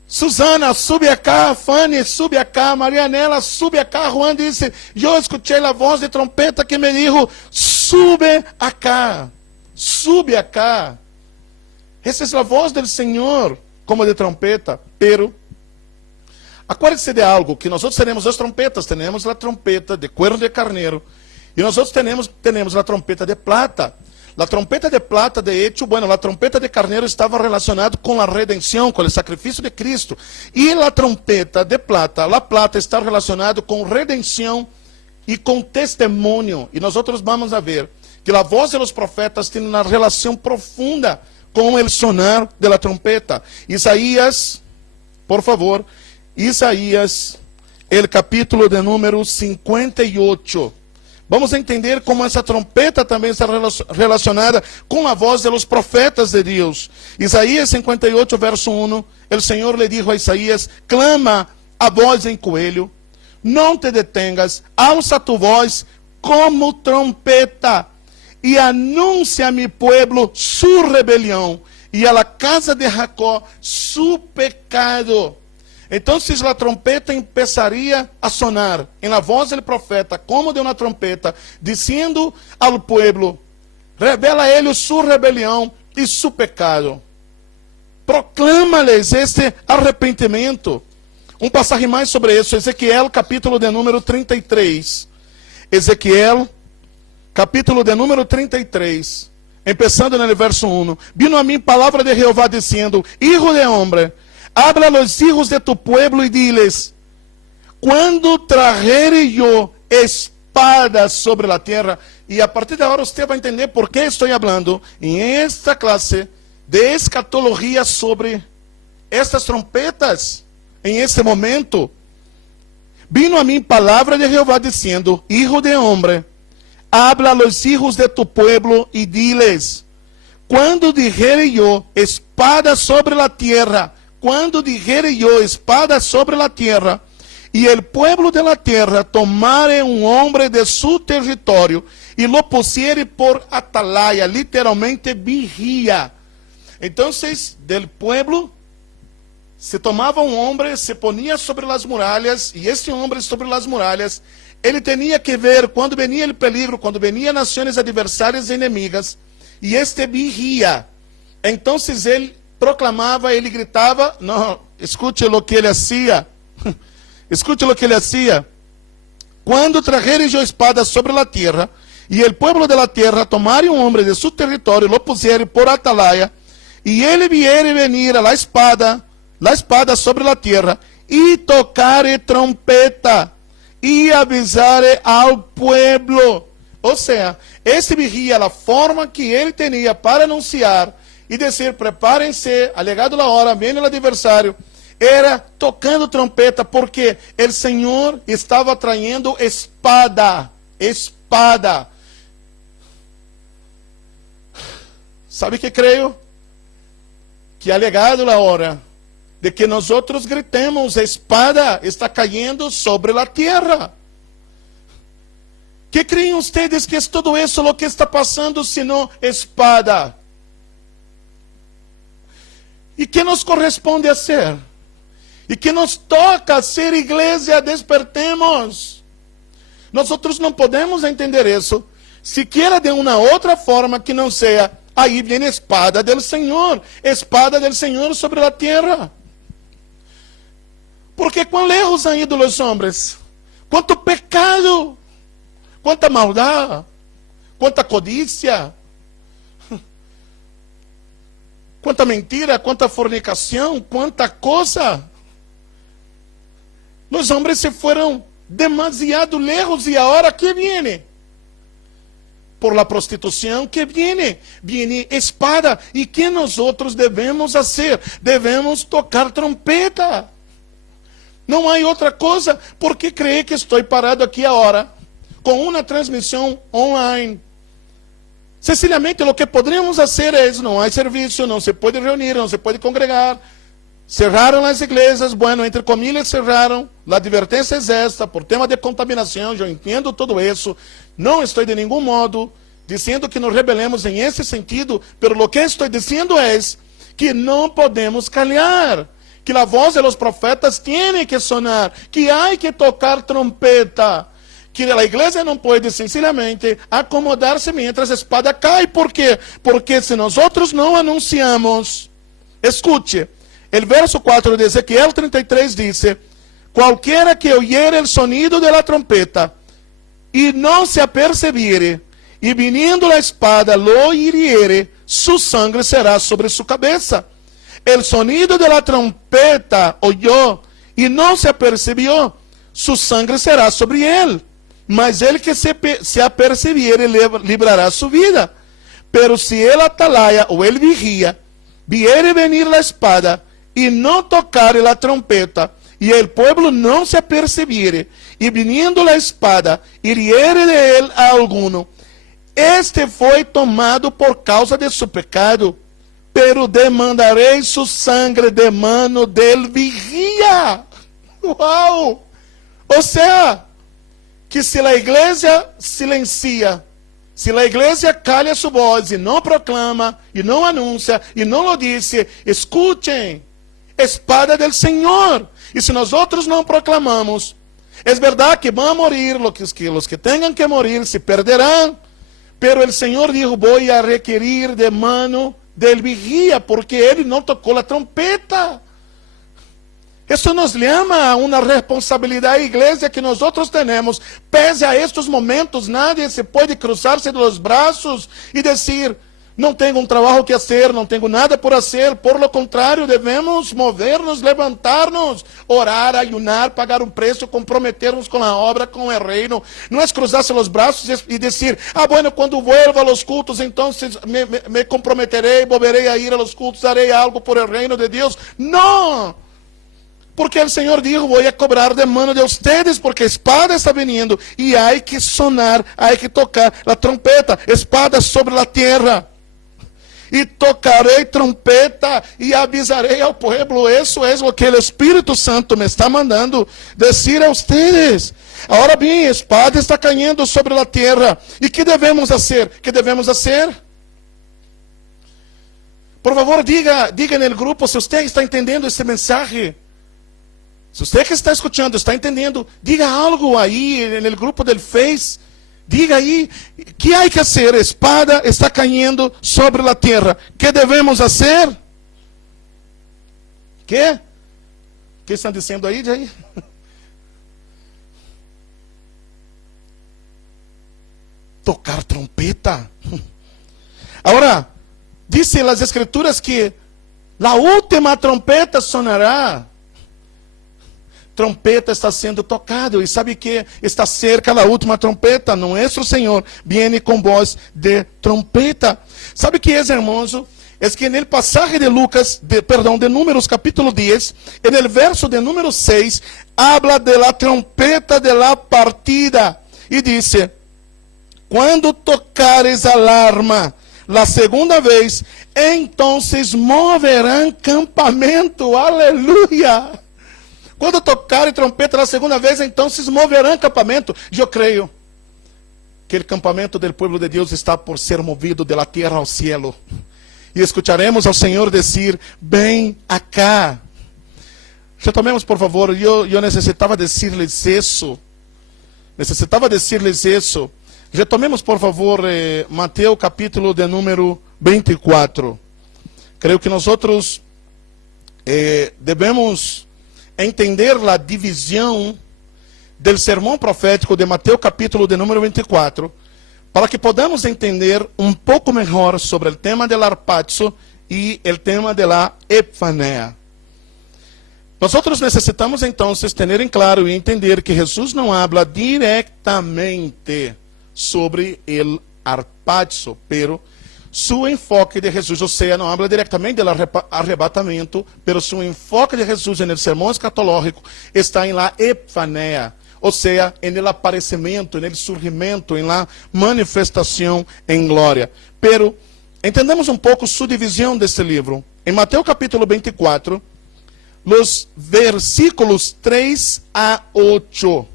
Susana, sube acá. Fanny, sube acá. Marianela, sube acá. Juan disse, eu escutei a voz de trompeta que me dijo, sube acá. Sube acá. Essa é a voz do Senhor, como de trompeta, pero, acuérdense de algo, que nós temos duas trompetas, temos a trompeta de cuerno de carneiro, e nós temos a trompeta de plata. A trompeta de plata, de hecho, bueno, a trompeta de carneiro estava relacionada com a redenção, com o sacrifício de Cristo, e a trompeta de plata, a plata está relacionada com redenção e com testemunho, e nós vamos a ver que a voz dos profetas tem uma relação profunda com o sonar de la trompeta. Isaías, por favor, Isaías, el capítulo de número 58. Vamos entender como essa trompeta também está relacionada com a voz de los profetas de Deus. Isaías 58, verso 1, el Senhor le dijo a Isaías, clama a voz em coelho, não te detengas, alça tu voz como trompeta, e anuncia a mi pueblo su rebelião, e a la casa de Jacó su pecado. Então, a trompeta empezaria a sonar em la voz do profeta, como de uma trompeta, dizendo ao pueblo, revela a ele su rebelião e su pecado. Proclama-lhes este arrependimento. Um passagem mais sobre isso, Ezequiel, capítulo de número 33. Ezequiel, capítulo de número 33, empezando no verso 1. Vino a mim palavra de Jehová diciendo: Hijo de hombre, habla a los hijos de tu pueblo y diles: quando trajere yo espada sobre la tierra. E a partir de agora você vai entender por que estou falando em esta classe de escatologia sobre estas trompetas em este momento. Vino a mim palavra de Jehová diciendo: Hijo de hombre, habla a los hijos de tu pueblo y diles: quando dijere yo espada sobre la tierra, quando dijere yo espada sobre la tierra, y el pueblo de la tierra tomare un hombre de su territorio y lo pusiere por atalaya, literalmente vigía. Entonces, del pueblo se tomava um homem, se ponia sobre as muralhas, e esse homem sobre as muralhas, ele tinha que ver quando venia o peligro, quando venia nações adversárias e inimigas, e este vigia. Então ele proclamava, ele gritava, não, escute o que ele hacía, escute o que ele hacía. Quando trajeres yo espada sobre la tierra, e el pueblo de la tierra tomare um homem de su território, lo pusiere por atalaya, e ele viere venir a la espada sobre la tierra, e tocare trompeta, e avisare ao pueblo. Ou seja, esse vigia, a forma que ele tinha para anunciar e dizer: preparem-se, alegado a hora, vem o adversário, era tocando trompeta, porque o Senhor estava traindo espada. Espada. Sabe que creio? Que alegado a hora de que nós outros gritemos: a espada está caindo sobre a terra. Que creem ustedes que é tudo isso o que está passando, senão espada? E que nos corresponde a ser? E que nos toca ser igreja? Despertemos. Nós outros não podemos entender isso, sequer de uma outra forma que não seja: aí vem a espada do Senhor sobre a terra. Porque quão lejos han ido os homens, quanto pecado, quanta maldade, quanta codícia, quanta mentira, quanta fornicação, quanta coisa. Os homens se foram demasiado lejos, e agora que viene? Por la prostituição que viene espada. E que nós outros devemos fazer? Devemos tocar trompeta. Não há outra coisa. Porque creio que estou parado aqui agora com uma transmissão online. Sencillamente, o que poderíamos fazer é: não há serviço, não se pode reunir, não se pode congregar. Cerraram as igrejas, bueno, entre comillas cerraram. A advertência é esta, por tema de contaminação. Eu entendo tudo isso. Não estou de nenhum modo dizendo que nos rebelemos em esse sentido, pero o que estou dizendo é que não podemos calhar, que a voz de los profetas tem que sonar, que há que tocar trompeta, que a igreja não pode sencillamente acomodar-se mientras a espada cai. ¿Por quê? Porque se nós outros não anunciamos, escute, o verso 4 de Ezequiel 33 diz: qualquer que oyere el sonido de la trompeta e não se apercebiere, e viniendo la espada lo hiriere, su sangre será sobre su cabeza. El sonido de la trompeta oyó e não se apercebió, su sangre será sobre él. Mas ele que se apercebiere librará su vida. Pero si el atalaya o el vigía viere venir la espada e não tocare la trompeta, e el pueblo não se apercebiere, e viniendo la espada hiriere de él a alguno, este foi tomado por causa de su pecado, pero demandarei su sangre de mano del vigía. Uau! Ou seja, que se a igreja silencia, se a igreja calha sua voz e não proclama, e não anuncia, e não lo disse, escutem, espada del Senhor. E se nós outros não proclamamos, é verdade que vão morir, os que tenham que morir se perderão, pero el Senhor dijo: voy a requerir de mano del vigía, porque ele não tocou a trompeta. Isso nos llama a uma responsabilidade, igreja, que nós temos. Pese a estes momentos, nadie se pode cruzar-se dos braços e dizer: não tenho um trabalho que fazer, não tenho nada por fazer. Por lo contrário, devemos mover-nos, levantar-nos, orar, ayunar, pagar um preço, comprometer-nos com a obra, com o reino. Não é cruzar-se os braços e dizer: bueno, quando vuelva a los cultos, então me comprometerei, volverei a ir a los cultos, harei algo por el reino de Deus. Não! Porque o Senhor dijo: vou a cobrar de mano de ustedes, porque a espada está vindo, e há que sonar, há que tocar a trompeta, espada sobre a terra. E tocarei trompeta e avisarei ao pueblo. Isso é o que o Espírito Santo me está mandando dizer a ustedes. Agora bem, a espada está caindo sobre a terra. E que devemos fazer? Que devemos fazer? Por favor, diga no grupo se você está entendendo esse mensagem. Se você que está escutando está entendendo, diga algo aí no grupo do Face. Diga aí, que há que fazer? A espada está caindo sobre a terra. Que devemos fazer? Que estão dizendo aí, Jair? Tocar trompeta. Agora, dizem as escrituras que a última trompeta sonará. Trompeta está sendo tocado, e sabe que está cerca da última trompeta. Nosso Senhor viene com voz de trompeta. Sabe que é hermoso? É que no passagem de de Números capítulo 10, no verso de número 6, habla de la trompeta de la partida, e diz: quando tocares alarma la segunda vez, então moverão campamento. Aleluia! Quando tocarem trompeta na segunda vez, então se moverão campamento. Eu creio que o campamento do povo de Deus está por ser movido de la terra ao cielo. E escutaremos ao Senhor dizer: vem acá. Retomemos, por favor. Eu necessitava dizer-lhes isso. Retomemos, por favor, Mateus capítulo de número 24. Creio que nós devemos entender a divisão do sermão profético de Mateus capítulo de número 24, para que podamos entender um pouco melhor sobre o tema del arpazo e o tema de la Epifanía. Nós necessitamos então ter em claro e entender que Jesus não habla diretamente sobre o arpazo, pero su enfoque de Jesus, ou seja, não habla diretamente do arrebatamento, pero su enfoque de Jesus no sermão escatológico está em la Epifanía, ou seja, em el aparecimento, no surgimento, em la manifestação em glória. Pero entendemos um pouco sua divisão desse livro. Em Mateus capítulo 24, os versículos 3 a 8,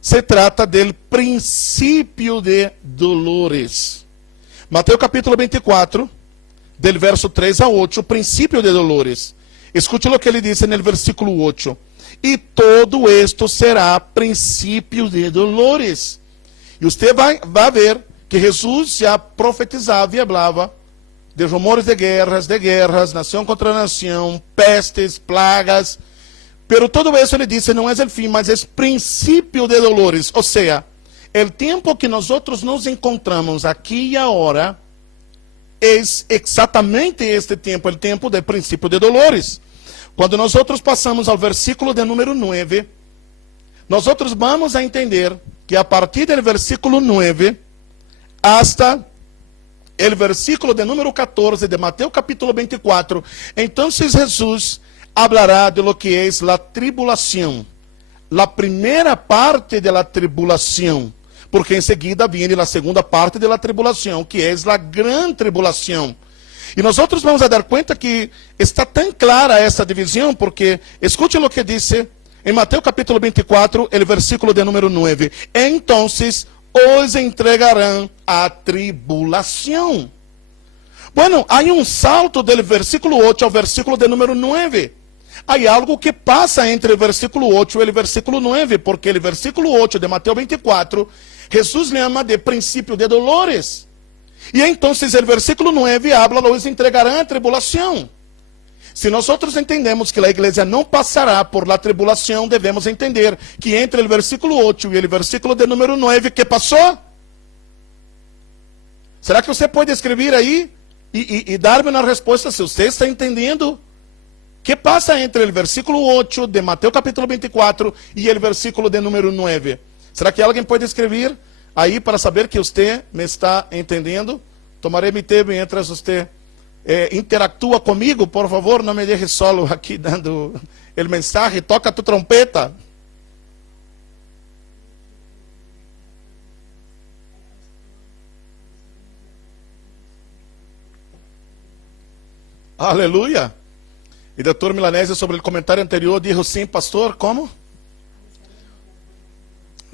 se trata do princípio de dolores. Mateus capítulo 24, del verso 3 a 8, o princípio de dolores. Escute o que ele diz no versículo 8. E todo esto será princípio de dolores. E você vai ver que Jesus já profetizava e falava de rumores de guerras, nação contra nação, pestes, plagas. Pero todo isso ele disse, não é o fim, mas é princípio de dolores. Ou seja, o tempo que nós nos encontramos aqui e agora é exatamente este tempo, o tempo do princípio de dolores. Quando nós passamos ao versículo de número 9, nós vamos a entender que a partir do versículo 9 hasta o versículo de número 14 de Mateus capítulo 24, então Jesus hablará de lo que é a tribulação, a primeira parte da tribulação, porque em seguida vem a segunda parte da tribulação, que é a grande tribulação. E nós vamos a dar conta que está tão clara essa divisão, porque escute o que disse em Mateus capítulo 24, o versículo de número 9. Então os entregarão a tribulação. Bueno, há um salto do versículo 8 ao versículo de número 9. Há algo que passa entre o versículo 8 e o versículo 9, porque o versículo 8 de Mateus 24, Jesus chama de princípio de dolores. E então, o versículo 9 habla, os entregarão a tribulação. Se nós entendemos que a igreja não passará por la tribulação, devemos entender que entre o versículo 8 e o versículo de número 9, ¿qué passou? Será que você pode escrever aí e dar-me uma resposta se você está entendendo? ¿Qué pasa entre o versículo 8 de Mateus capítulo 24 e o versículo de número 9? Será que alguém pode escrever aí para saber que você me está entendendo? Tomarei mi tempo mientras você interactúa comigo, por favor, não me deixe solo aqui dando o mensagem. Toca tu trompeta. Aleluia. E doutor Milanese, sobre o comentário anterior, disse sim, pastor, como?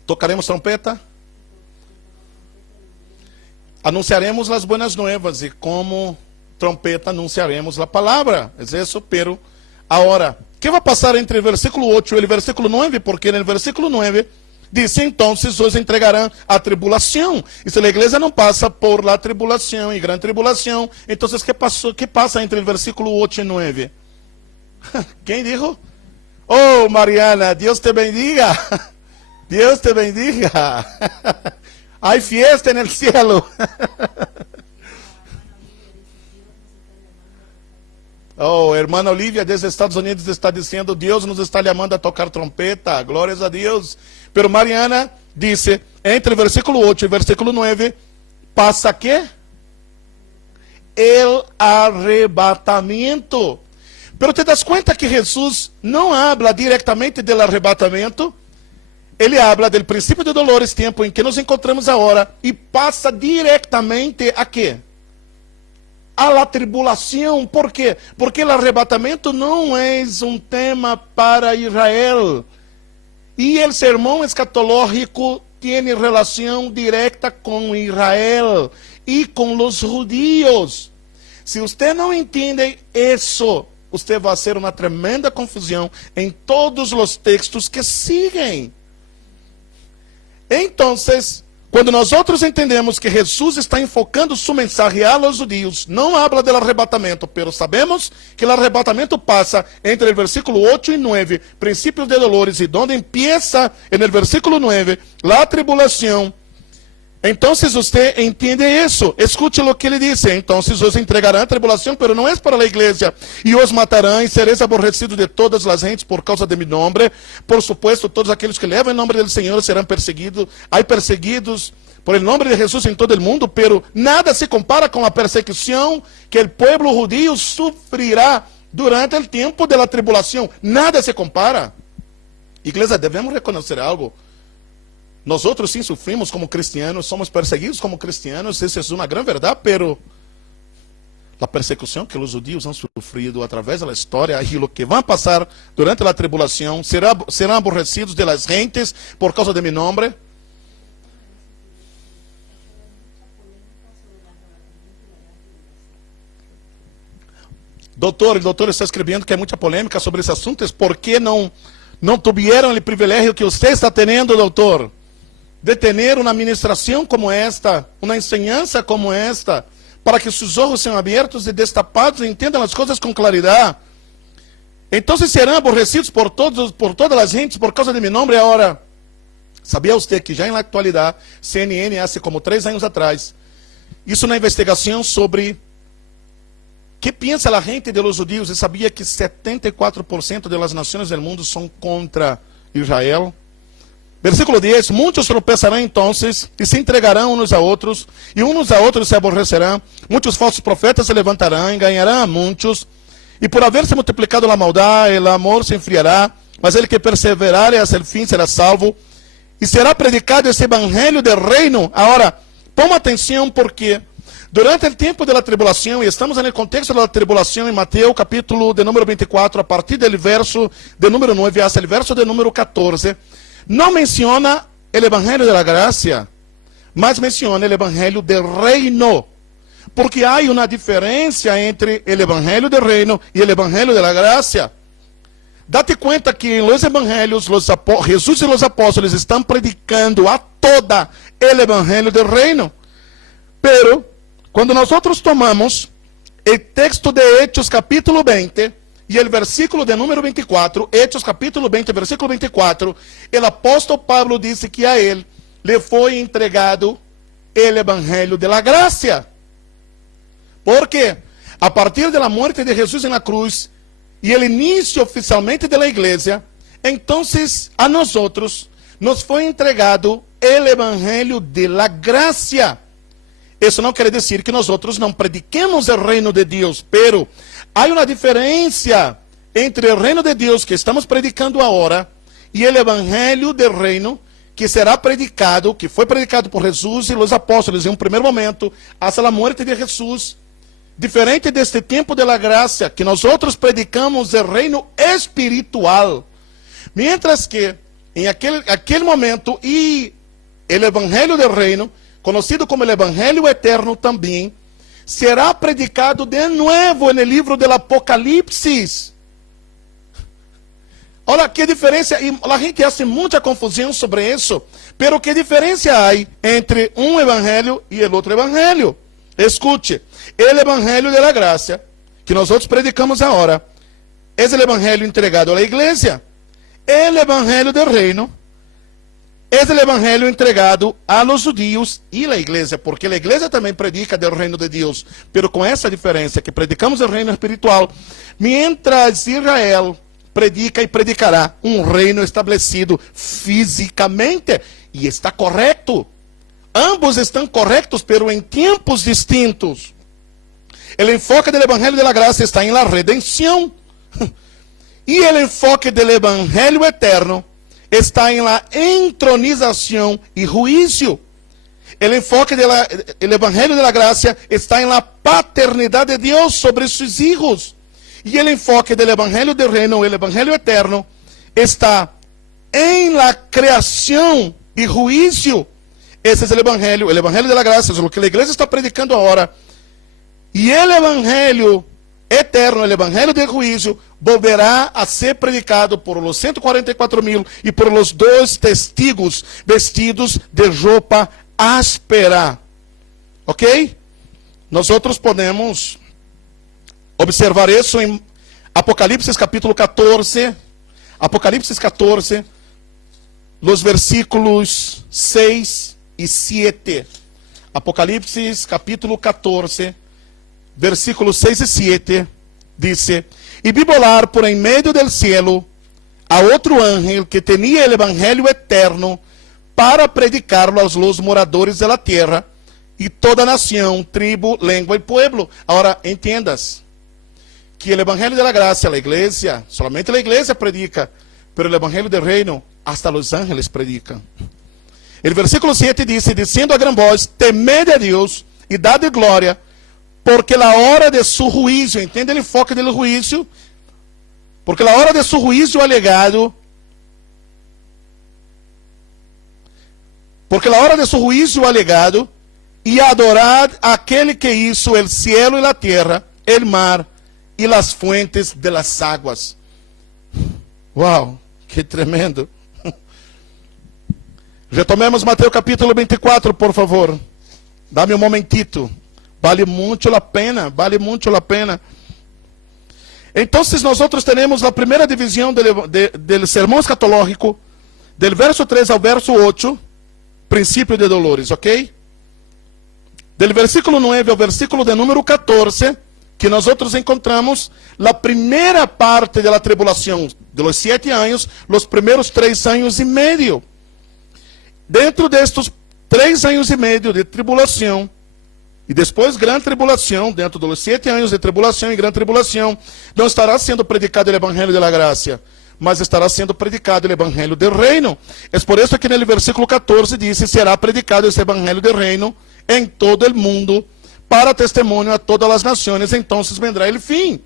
Tocaremos trompeta? Anunciaremos as buenas novas e como trompeta anunciaremos a palavra. É isso, pero agora, o que vai passar entre o versículo 8 e o versículo 9? Porque no versículo 9 diz, então, os entregarão a tribulação. E se a igreja não passa por la tribulação e grande tribulação, então, o que passa entre o versículo 8 e 9? Quem dijo? Oh, Mariana, Deus te bendiga. Deus te bendiga. Hay fiesta en el cielo. Oh, irmã Olivia, desde Estados Unidos, está dizendo, Deus nos está chamando a tocar trompeta. Glórias a Deus. Pero Mariana disse, entre o versículo 8 e o versículo 9, passa que? El arrebatamento. Pero te das conta que Jesus não habla diretamente do arrebatamento? Ele habla do princípio de dolores, tempo em que nos encontramos agora, e passa diretamente a quê? A la tribulação. Por quê? Porque o arrebatamento não é um tema para Israel. E o sermão escatológico tem relação direta com Israel e com os judeus. Se você não entende isso, você vai ter uma tremenda confusão em todos os textos que seguem. Então, quando nós entendemos que Jesus está enfocando sua mensagem aos judeus, não habla do arrebatamento, mas sabemos que o arrebatamento passa entre o versículo 8 e 9, princípios de dolores, e onde empieza no versículo 9, a tribulação. Então, você entende isso. Escute o que ele disse. Então, os entregarão a tribulação, mas não é para a igreja. E os matarão, e sereis aborrecidos de todas as gentes por causa de mi nome. Por supuesto, todos aqueles que levam o nome do Senhor serão perseguidos. Há perseguidos por el nome de Jesus em todo o mundo, pero nada se compara com a perseguição que o povo judío sofrerá durante o tempo da tribulação. Nada se compara. Igreja, devemos reconhecer algo. Nós sim sofrimos como cristianos, somos perseguidos como cristianos, isso é uma grande verdade, pero a persecução que os judeus han sofrido através da história e o que vão passar durante a tribulação, serão aborrecidos de las gentes por causa de mi nome. Doutor, o doutor está escrevendo que há muita polêmica sobre esse assunto, por que não tiveram o privilégio que você está tendo, doutor? De ter uma ministração como esta, uma enseñança como esta, para que seus olhos sejam abertos e destapados e entendam as coisas com claridade. Então serão aborrecidos por todas as gentes por causa de meu nome. Agora, sabia você que já na atualidade, CNN, há como 3 anos atrás, hizo uma investigação sobre que pensa a gente de los judeus, e sabia que 74% das nações do mundo são contra Israel. Versículo 10, muitos tropeçarão então e se entregarão uns a outros, e uns a outros se aborrecerão, muitos falsos profetas se levantarão, enganarão a muitos, e por haver se multiplicado a maldade, o amor se enfriará, mas ele que perseverar até o fim será salvo, e será predicado esse evangelho do reino. Agora, põe atenção, porque durante o tempo da tribulação, e estamos no contexto da tribulação em Mateus capítulo de número 24, a partir do verso de número 9 até o verso de número 14, não menciona o evangelho da graça, mas menciona o evangelho do reino, porque há uma diferença entre o evangelho do reino e o evangelho da graça. Date conta que em los evangelhos, Jesus e os apóstolos estão predicando a toda o evangelho do reino, pero quando nós tomamos el texto de Hechos capítulo 20 y el versículo de número 24, Hechos capítulo 20, versículo 24, el apóstol Pablo dice que a él le fue entregado el evangelio de la gracia. Porque a partir de la muerte de Jesús en la cruz y el inicio oficialmente de la iglesia, entonces a nosotros nos fue entregado el evangelio de la gracia. Isso não quer dizer que nós outros não prediquemos o reino de Deus, pero há uma diferença entre o reino de Deus que estamos predicando agora e o evangelho do reino que será predicado, que foi predicado por Jesus e os apóstolos em um primeiro momento, até a morte de Jesus. Diferente deste tempo de la graça, que nós outros predicamos o reino espiritual, mientras que em aquele momento e o evangelho do reino, conhecido como o Evangelho Eterno também, será predicado de novo no livro do Apocalipse. Olha que diferença, e a gente faz muita confusão sobre isso, pero que diferença há entre um evangelho e o outro evangelho? Escute, o Evangelho da Graça, que nós outros predicamos agora, é o evangelho entregado à igreja. O evangelho do reino é o evangelho entregado a los judíos e a igreja, porque a igreja também predica do reino de Deus, pero com essa diferença, que predicamos o reino espiritual, mientras Israel predica e predicará um reino estabelecido fisicamente, e está correto. Ambos estão corretos, pero em tempos distintos. O enfoque do evangelho da graça está em la redenção, e o enfoque do evangelho eterno está em la entronização e juízo. O enfoque do evangelho da graça está em la paternidade de Deus sobre seus filhos. E o enfoque do evangelho do reino, o evangelho eterno, está em la criação e juízo. Esse é o evangelho da graça, é o que a igreja está predicando agora. E o evangelho eterno, o evangelho de juízo, volverá a ser predicado por los 144,000 e por los 2 testigos vestidos de roupa áspera. Ok? Nós outros podemos observar isso em Apocalipse capítulo 14. Apocalipse 14, los versículos 6 e 7. Apocalipse capítulo 14, versículos 6 e 7, dice: E vi volar por em meio del cielo a outro ángel que tinha o evangelho eterno para predicarlo aos los moradores de la tierra e toda nação, tribo, língua e pueblo. Agora, entendas que o evangelho da graça, a igreja, solamente a igreja predica, pero o evangelho do reino, hasta los ángeles predican. O versículo 7 diz: dizendo a gran voz, temed a Deus e dade glória, porque a hora de su juízo, entende o enfoque do juízo? Porque a hora de su juízo ha llegado, porque a hora de su juízo ha llegado, e adorad aquele que hizo el cielo e a terra, el mar e las fuentes de las aguas. Uau, que tremendo. Retomemos Mateus capítulo 24, por favor. Dá-me um momentito. Vale muito a pena, vale muito a pena. Então, nós teremos a primeira divisão do sermão escatológico, do verso 3 ao verso 8, princípio de dolores, ok? Do versículo 9 ao versículo de número 14, que nós encontramos a primeira parte da tribulação, de los 7 anos, os primeiros 3 anos e meio. Dentro destes 3 anos e meio de tribulação, e depois grande tribulação, dentro dos 7 anos de tribulação e grande tribulação, não estará sendo predicado o evangelho da graça, mas estará sendo predicado o evangelho do reino. É por isso que no versículo 14 diz: será predicado esse evangelho do reino em todo o mundo, para testemunho a todas as nações, então vendrá o fim.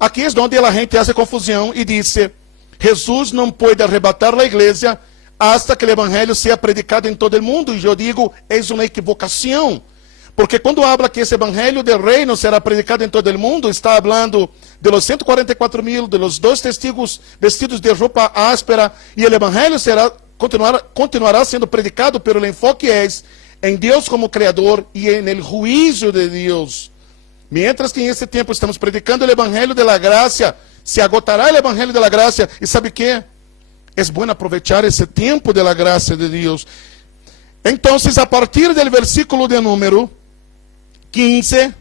Aqui é onde a gente faz confusão e diz: Jesus não pode arrebatar a igreja hasta que o evangelho seja predicado em todo o mundo. E eu digo, é uma equivocação. Porque quando habla que esse evangelho do reino será predicado em todo o mundo, está falando de los 144,000, de los 2 testigos vestidos de roupa áspera, e o evangelho continuará sendo predicado, pero o enfoque é em Deus como Criador e em el juízo de Deus. Mientras que en ese tiempo estamos predicando el Evangelio de la Gracia, se agotará el Evangelio de la Gracia. ¿Y sabe qué? Es bueno aprovechar ese tiempo de la gracia de Dios. Entonces, a partir del versículo de número 15,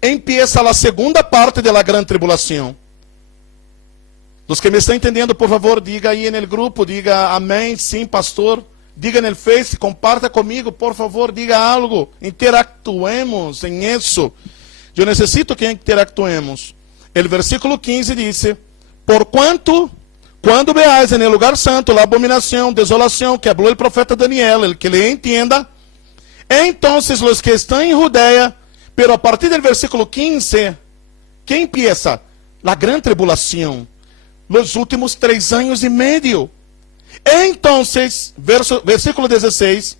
empieza la segunda parte de la gran tribulación. Los que me están entendiendo, por favor, diga ahí en el grupo, diga amén, sim, pastor. Diga en el Face, comparta conmigo, por favor, diga algo. Interactuemos en eso. Yo necesito que interactuemos. El versículo 15 dice: por cuanto, quando veáis en el lugar santo la abominación, desolación, que habló el profeta Daniel, el que le entienda, entonces los que están en Judea, pero a partir del versículo 15, ¿qué empieza? La gran tribulación. Los últimos 3 años y medio. Entonces, versículo 16,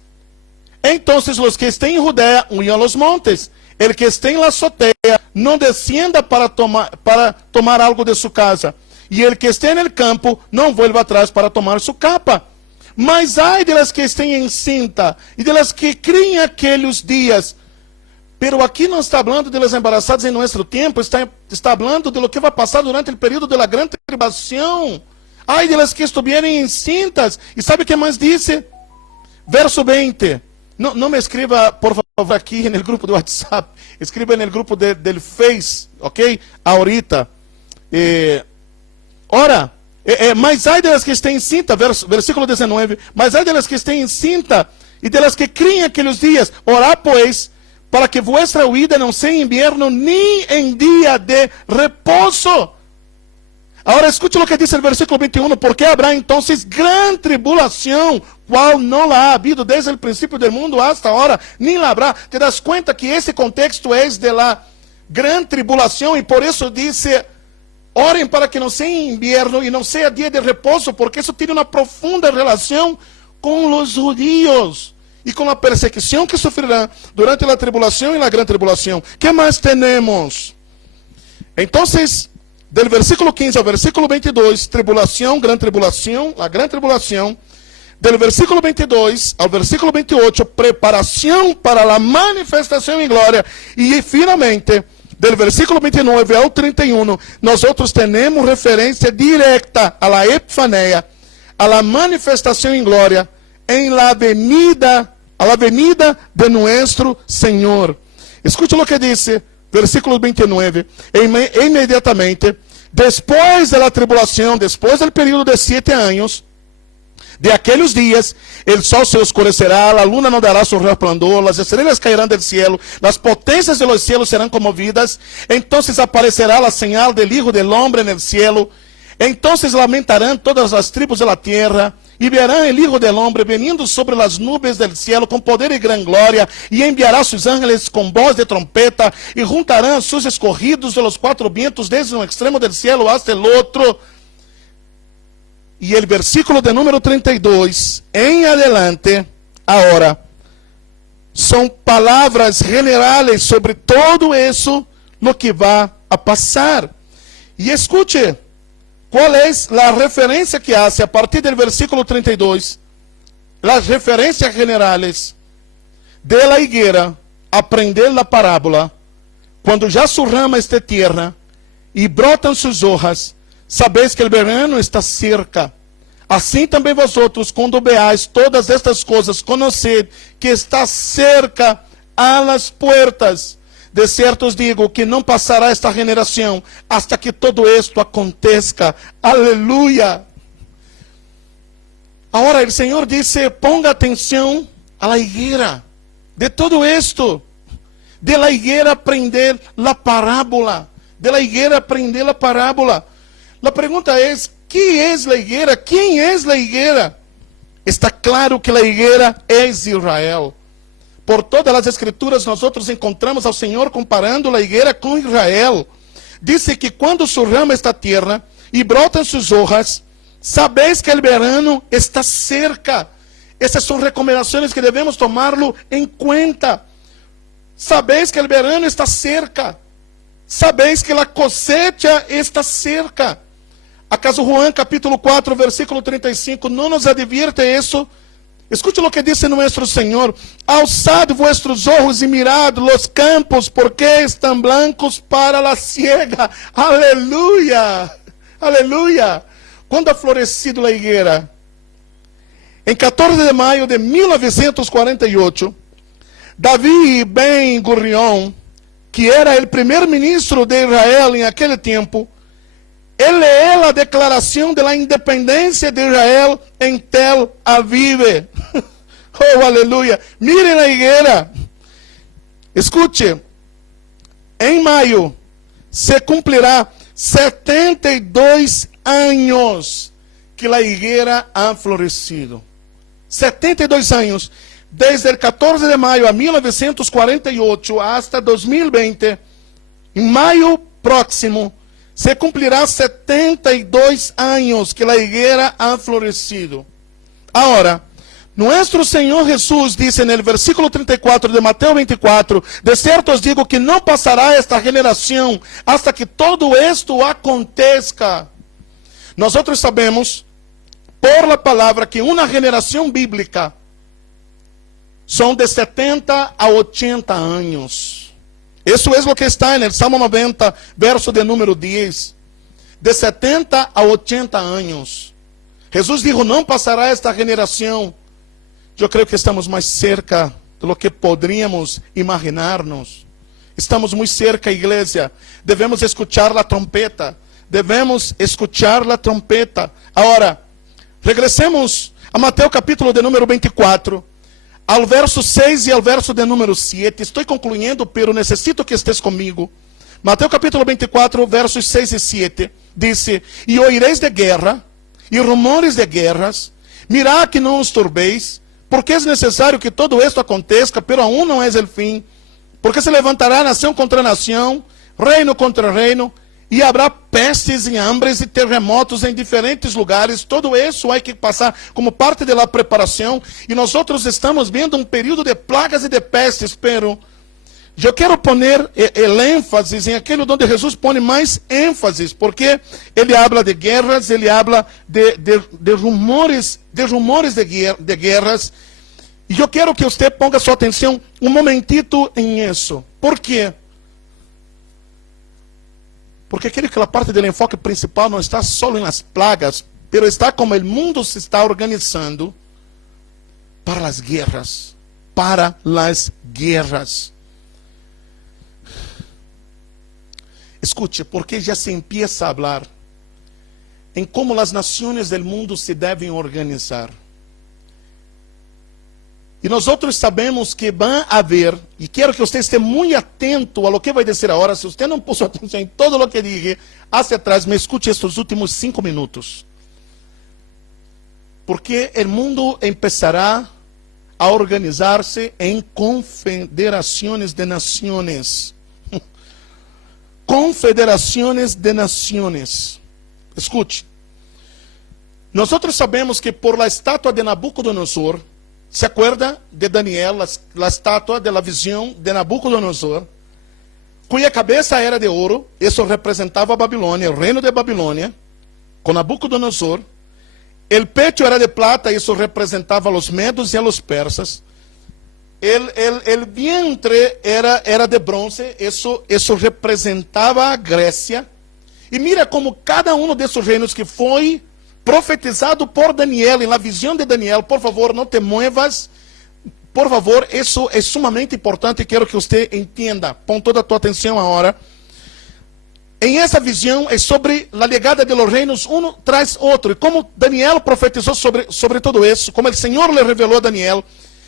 entonces los que estén en Judea huyan a los montes, el que esté en la azotea no descienda para tomar algo de su casa, y el que esté en el campo no vuelva atrás para tomar su capa. Mas hay de las que estén en cinta y de las que críen aquellos días. Pero aquí não está falando de las embarazadas em nosso tempo, está falando de lo que vai passar durante o período da grande tribulação. Ai de las que estuvierem encintas. E sabe o que mais disse? Verso 20. Não me escreva, por favor, aqui no grupo do WhatsApp. Escreva no grupo del Face, ok? Ahorita. Ora, mas ai delas que estão encinta, versículo 19. Mas ai delas que estão encinta e delas que criem aqueles dias. Orá, pois, para que vuestra huida não seja em inverno, nem em dia de repouso. Agora, escute o que diz o versículo 21, porque habrá então gran tribulação, qual não la ha habido desde o princípio do mundo hasta agora, nem la habrá. Te das conta que esse contexto é de la gran tribulação, e por isso disse, orem para que não seja inverno e não seja dia de repouso, porque isso tem uma profunda relação com os judíos e com a perseguição que sofrerão durante a tribulação e a grande tribulação. Que mais temos? Então, del versículo 15 ao versículo 22, tribulação, grande tribulação, a grande tribulação. Del versículo 22 ao versículo 28, preparação para a manifestação em glória. E, finalmente, del versículo 29 ao 31, nós outros temos referência direta à la epifaneia, à la manifestação em glória, em la venida, a la venida de nuestro Senhor. Escute o que disse, versículo 29, imediatamente, depois da tribulação, depois do período de 7 anos, de aqueles dias, el sol se oscurecerá, a luna não dará su resplandor, as estrelas cairão del cielo, as potências de los cielos serão comovidas, entonces aparecerá la señal del Hijo del Hombre en el cielo, entonces lamentarán todas as tribos de la tierra, e verão el Hijo del Hombre venindo sobre las nubes del cielo com poder e gran glória, e enviará sus ángeles com voz de trompeta, e juntarão sus escorridos de los 4 vientos desde um extremo del cielo hasta el outro. E o versículo de número 32 em adelante, agora, são palavras generais sobre todo isso, lo que vai a passar. E escute, qual é a referência que hace a partir do versículo 32? As referências generais de la higuera, aprender la parábola, quando já su rama está tierna e brotam sus hojas, sabeis que o verano está cerca. Assim também vosotros, quando veais todas estas coisas, conheced que está cerca a las puertas. De certo os digo que não passará esta generação hasta que todo esto aconteça. Aleluia! Agora o Senhor disse, ponga atenção a la higuera. De todo esto, de la higuera aprender la parábola. De la higuera aprender la parábola. La pergunta é, que é a higuera? Quem é a higuera? Está claro que a higuera é Israel. Por todas as escrituras, nós outros encontramos ao Senhor comparando a higuera com Israel. Disse que quando su rama está tierna e brotam sus hojas, sabeis que o verano está cerca. Essas são recomendações que devemos tomá-lo em conta. Sabeis que o verano está cerca. Sabeis que a cosecha está cerca. ¿Acaso Juan capítulo 4, versículo 35 não nos advierte isso? Escute o que diz nosso Senhor: alçad vuestros ojos e mirad los campos, porque estão blancos para la siega. Aleluia! Aleluia! Quando ha florescido a higuera? Em 14 de maio de 1948, David Ben Gurion, que era o primeiro-ministro de Israel em aquele tempo, ele leu a declaração de la independência de Israel em Tel Aviv. Oh, aleluia! Mirem a higuera. Escute, em maio se cumprirá 72 anos que a higuera ha florescido. 72 anos. Desde o 14 de maio a 1948 hasta 2020, em maio próximo, se cumprirá 72 anos que a higuera ha florescido. Agora, nosso Senhor Jesus disse no versículo 34 de Mateus 24, de certo os digo que não passará esta geração hasta que todo esto aconteça. Nós sabemos, por la palavra, que uma geração bíblica são de 70 a 80 anos. Isso é o que está no Salmo 90, verso de número 10. De 70 a 80 anos. Jesus dijo, não passará esta geração. Eu creio que estamos mais cerca do que poderíamos imaginar-nos. Estamos muito cerca, igreja. Devemos escuchar a trompeta. Devemos escuchar a trompeta. Agora, regressemos a Mateus capítulo de número 24. Ao verso 6 e ao verso de número 7. Estou concluindo, pero necessito que estés comigo. Mateus capítulo 24, versos 6 e 7. Dice, e oireis de guerra, e rumores de guerras. Mirad que não os turbeis, porque é necessário que todo esto aconteça, pero aún não é o fim. Porque se levantará nação contra nação, reino contra reino, e haverá pestes e hambres e terremotos em diferentes lugares. Todo isso há que passar como parte da preparação. E nós estamos vendo um período de plagas e de pestes, pero eu quero poner o ênfase em aquilo onde Jesus põe mais ênfase, porque ele habla de guerras, ele habla de rumores de guerras. E eu quero que você ponga sua atenção um momentito em isso. Por quê? Porque creio que a parte do enfoque principal não está só nas plagas, mas está como o mundo se está organizando para as guerras. Para as guerras. Escute, porque já se empieza a falar em como as nações do mundo se devem organizar. E nós sabemos que vai haver, e quero que você esteja muito atento a lo que vai dizer agora. Se você não pôs atenção em todo o que dije hacia atrás, me escute estes últimos 5 minutos. Porque o mundo empezará a organizar-se em confederações de nações. Confederações de nações. Escute. Nós sabemos que por la estátua de Nabucodonosor, ¿se acuerda de Daniel, la estátua de la visión de Nabucodonosor, cuya cabeza era de ouro? Isso representava a Babilônia, o reino de Babilônia, com Nabucodonosor. El pecho era de plata, isso representava a los medos e a los persas. El vientre era de bronze, isso representava a Grécia. E mira como cada um desses reinos que foi profetizado por Daniel, em la visão de Daniel, por favor, não te muevas, por favor, isso é sumamente importante e quero que você entenda, põe toda a tua atenção agora. Em essa visão é sobre a legada de los reinos, um traz outro, e como Daniel profetizou sobre tudo isso, como o Senhor lhe revelou a Daniel,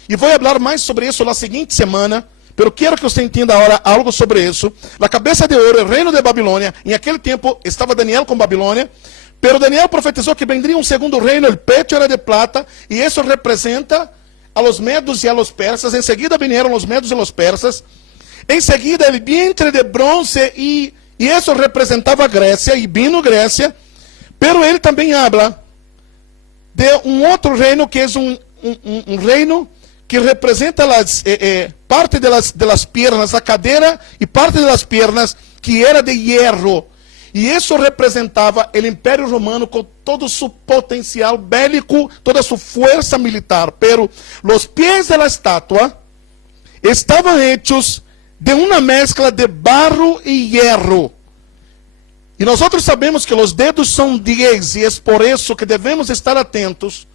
e vou falar mais sobre isso na seguinte semana, pero quero que você entenda agora algo sobre isso. A cabeça de ouro, o reino de Babilônia, em aquele tempo estava Daniel com Babilônia, pero Daniel profetizou que vendria um segundo reino, o pecho era de plata, e isso representa a los medos e a los persas. Em seguida vieram os medos e os persas. Em seguida, o vientre de bronze, e isso representava a Grécia, e vino Grécia. Pero ele também habla de um outro reino, que é um reino que representa parte de las piernas, a cadeira e parte de las piernas, que era de hierro. E isso representava o Império Romano com todo o seu potencial bélico, toda a sua força militar. Pero os pés da estátua estavam hechos de uma mescla de barro e hierro. E nós sabemos que os dedos são 10, e é por isso que devemos estar atentos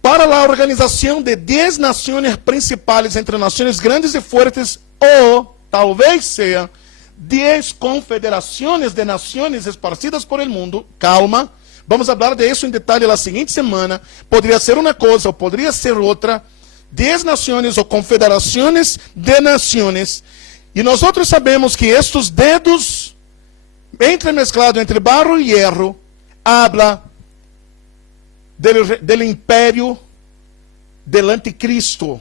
para a organização de 10 nações principais entre nações grandes e fortes, ou talvez seja 10 confederações de nações esparcidas por el mundo. Calma, vamos falar de isso em detalhe na seguinte semana. Poderia ser uma coisa ou poderia ser outra. 10 nações ou confederações de nações. E nós sabemos que estes dedos, entremesclados entre barro e hierro, habla del império del anticristo.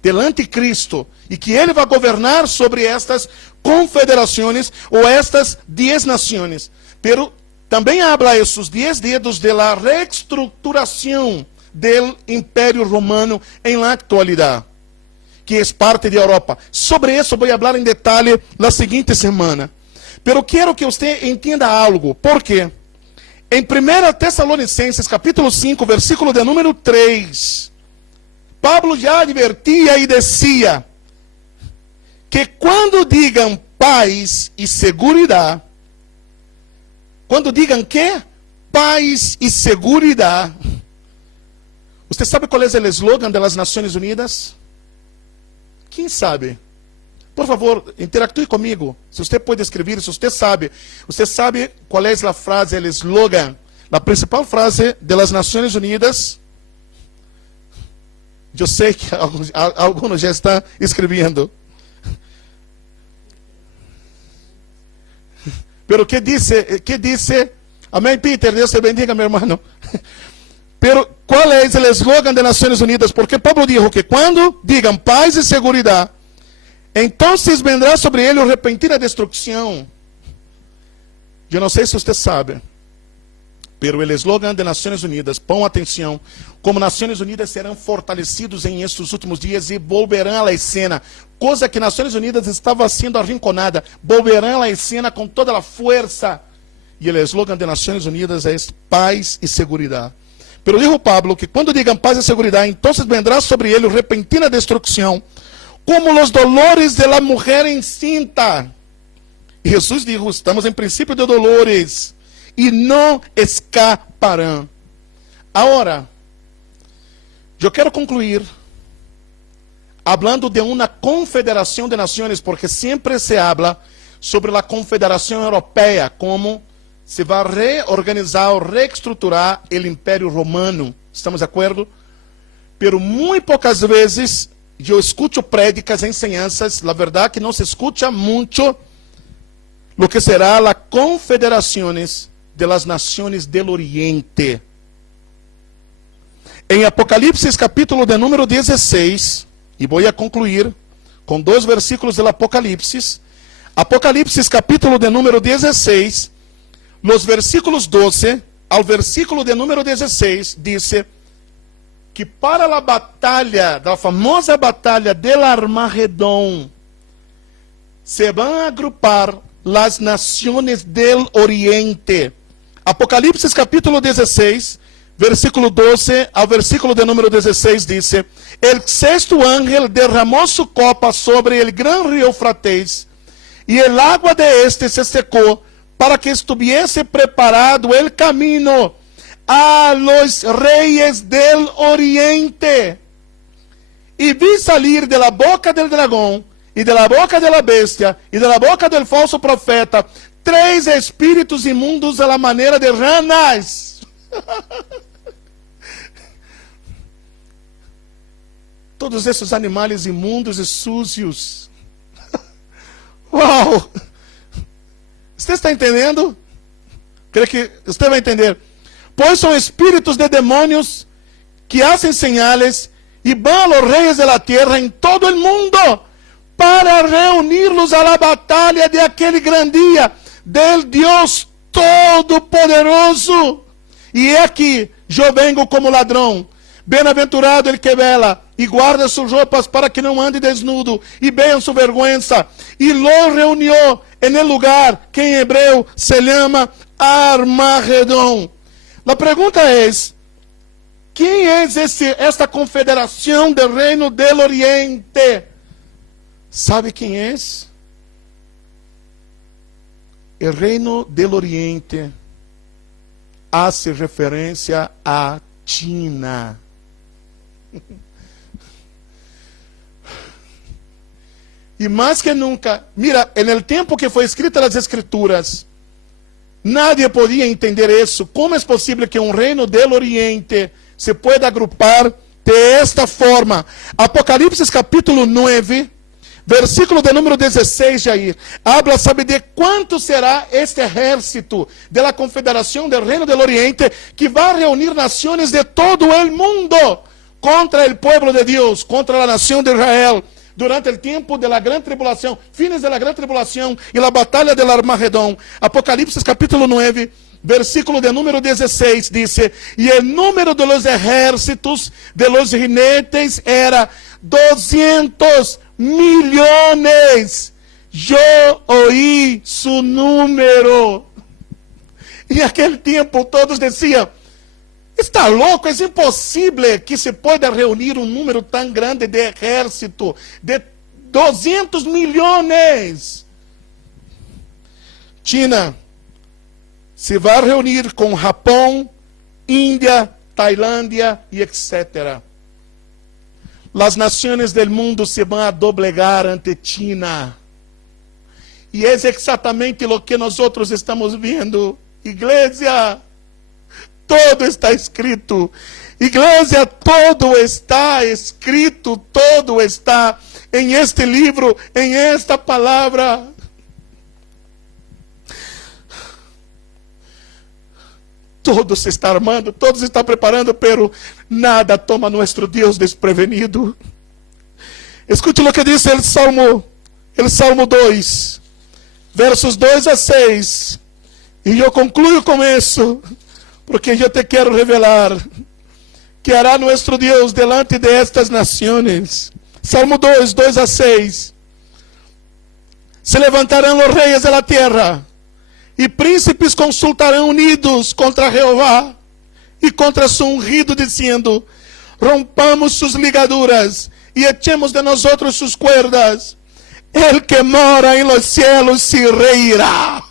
Del anticristo. E que ele vai governar sobre estas confederações ou estas 10 nações. Pero também habla esses 10 dedos de la reestruturação del Império Romano em la atualidade, que é parte da Europa. Sobre isso vou falar em detalhe na seguinte semana. Pero quero que você entenda algo. Por quê? Em 1 Tessalonicenses, capítulo 5, versículo de número 3, Pablo já advertia e dizia que quando digam paz e seguridade, quando digam que? Paz e seguridade. Você sabe qual é o slogan das Nações Unidas? Quem sabe? Por favor, interactue comigo. Se você pode escrever, se você sabe qual é a frase, o slogan, a principal frase das Nações Unidas? Eu sei que alguns já estão escrevendo. Pero que disse? Amém, Peter? Deus te bendiga, meu irmão. Pero qual é o slogan das Nações Unidas? Porque Pablo dijo que quando digam paz e seguridade, então vendrá sobre ele repentina destruição. Eu não sei se você sabe, pero o slogan das Nações Unidas, põe atenção, como Nações Unidas serão fortalecidos em estes últimos dias e volverão à cena, coisa que Nações Unidas estava sendo arrinconada, volverão à cena com toda a força. E o slogan das Nações Unidas é paz e seguridade. Pero dijo Pablo que quando digam paz e seguridade, então vendrá sobre ele repentina destruição, como os dolores de la mujer encinta. E Jesus dijo, estamos em princípio de dolores, e não escaparão. Agora, eu quero concluir hablando de uma confederação de nações, porque sempre se habla sobre a confederação europeia, como se vai reorganizar ou reestruturar o Império Romano. Estamos de acordo? Pero muito poucas vezes eu escuto prédicas, enseñanças, a verdade que não se escuta muito lo que será a confederações de las naciones del Oriente. Em Apocalipse, capítulo de número 16, e vou a concluir com 2 versículos do Apocalipse. Apocalipse, capítulo de número 16, nos versículos 12 ao versículo de número 16, diz que para a batalha, da famosa batalha del Armagedón, se vão agrupar as nações del Oriente. Apocalipse capítulo 16, versículo 12 ao versículo de número 16, diz: El sexto ángel derramou sua copa sobre el gran río Eufrates, e el agua de este se secou, para que estuviese preparado el camino a los reyes del Oriente. E vi salir de la boca del dragão, e de la boca de la bestia, e de la boca del falso profeta, 3 espíritos imundos a la maneira de ranas. Todos esses animais imundos e sujos. Uau! Você está entendendo? Creio que você vai entender. Pois são espíritos de demônios que hacen señales e vão a los reyes de la tierra em todo el mundo para reunirlos a la batalha de aquele gran dia del Dios Todo-Poderoso. E é aqui, eu vengo como ladrão. Bem-aventurado el que vela e guarda sus roupas para que não ande desnudo e vean su vergüenza. E lo reunió en el lugar que em hebreu se llama Armagedón. A pergunta é: quem é esta confederação do reino del Oriente? ¿Sabe quem é? O reino del Oriente hace referência a China. E mais que nunca, mira, no tempo que foi escrita as Escrituras, nadie podia entender isso. Como é possível que um reino del Oriente se pueda agrupar de esta forma? Apocalipse capítulo 9, versículo de número 16, Jair, habla, sabe de quanto será este ejército de la confederação del reino del Oriente, que vai reunir nações de todo o mundo contra o pueblo de Deus, contra a nação de Israel, durante o tempo de la gran tribulação, fines de la gran tribulação e la batalha del Armagedón. Apocalipse capítulo 9, versículo de número 16, dice: e o número de los ejércitos de los jinetes era 200 millones. Eu oí su número. E naquele tempo todos diziam: está louco, é impossível que se pueda reunir um número tão grande de exército, de 200 milhões. China se vai reunir com Japão, Índia, Tailândia e etc. As nações do mundo se vão a doblegar ante China. E é exatamente o que nós outros estamos vendo. Igreja, todo está escrito. Igreja, todo está escrito, todo está em este livro, em esta palavra. Todo se está armando, todo se está preparando, pero nada toma nuestro Deus desprevenido. Escute o que diz o Salmo 2, versos 2 a 6. E eu concluo com isso, porque eu te quero revelar que hará nuestro Deus delante de estas nações. Salmo 2, 2 a 6. Se levantarão os reis de la tierra, e príncipes consultarão unidos contra Jeová e contra su ungido, dizendo: rompamos sus ligaduras e echemos de nosotros sus cuerdas. El que mora en los cielos se reirá.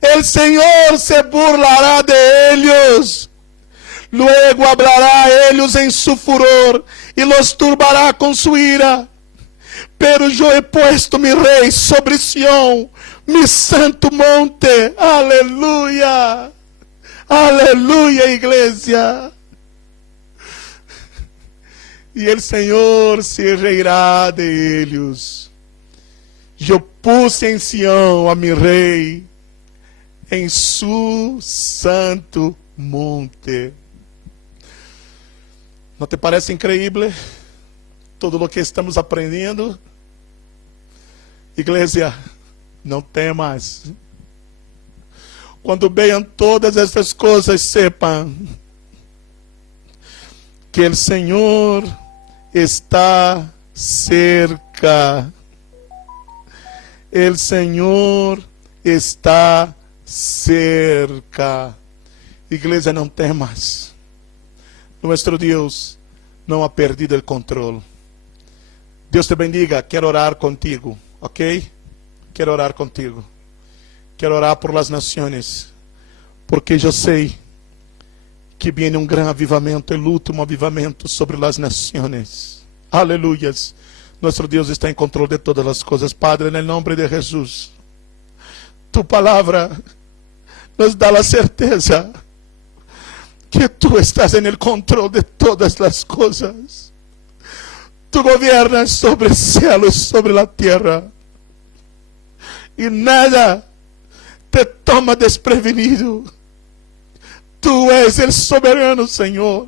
El Señor se burlará de ellos. Luego hablará a ellos en su furor y los turbará con su ira. Pero yo he puesto mi rey sobre Sión, mi santo monte. Aleluya. Aleluya, iglesia. E el Senhor se reirá de ellos. Eu puse em Sião a mi rei, em su santo monte. ¿Não te parece increíble todo o que estamos aprendendo? Igreja, não temas. Quando vejam todas essas coisas, sepam que o Senhor está cerca. O Senhor está cerca. Igreja, não temas. Nuestro Deus não ha perdido o controle. Deus te bendiga. Quero orar contigo, ok? Quero orar contigo. Quero orar por las nações, porque eu sei que viene um grande avivamento, o último avivamento sobre as nações. Aleluias. Nosso Deus está em controle de todas as coisas. Padre, em nome de Jesus, tu palavra nos dá a certeza que tu estás en el control de todas las cosas. Tu gobiernas sobre el cielo y sobre la tierra. Y nada te toma desprevenido. Tú eres el soberano, Señor.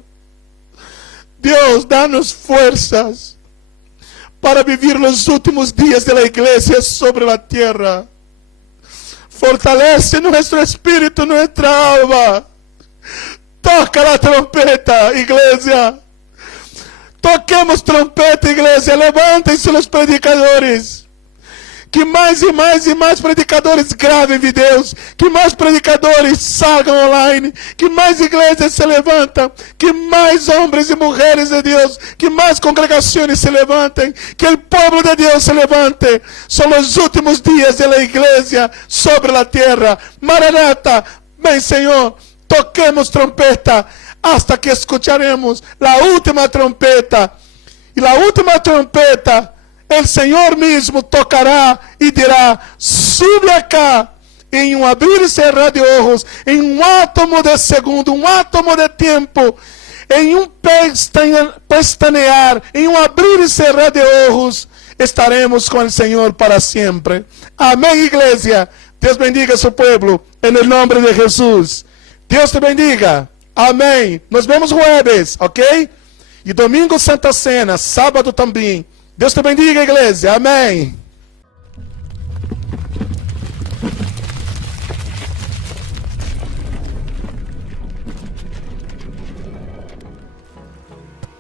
Dios, danos fuerzas para vivir los últimos días de la iglesia sobre la tierra. Fortalece nuestro espíritu, nuestra alma. Toca a trompeta, igreja. Toquemos trompeta, igreja. Levantem-se os predicadores. Que mais e mais e mais predicadores gravem vídeos. Que mais predicadores salgam online. Que mais igrejas se levantam. Que mais homens e mulheres de Deus. Que mais congregações se levantem. Que o povo de Deus se levante. São os últimos dias da igreja sobre a terra. Maranata, bem Senhor, toquemos trompeta hasta que escucharemos a última trompeta. E a última trompeta, o Senhor mesmo tocará e dirá: sube acá, em um abrir e cerrar de olhos, em um átomo de segundo, um átomo de tempo, em um pestanear, em um abrir e cerrar de olhos, estaremos com o Senhor para sempre. Amém, igreja. Deus bendiga seu povo, em nome de Jesus. Deus te bendiga. Amém. Nos vemos jueves, ok? E domingo Santa Cena, sábado também. Deus te bendiga, igreja. Amém.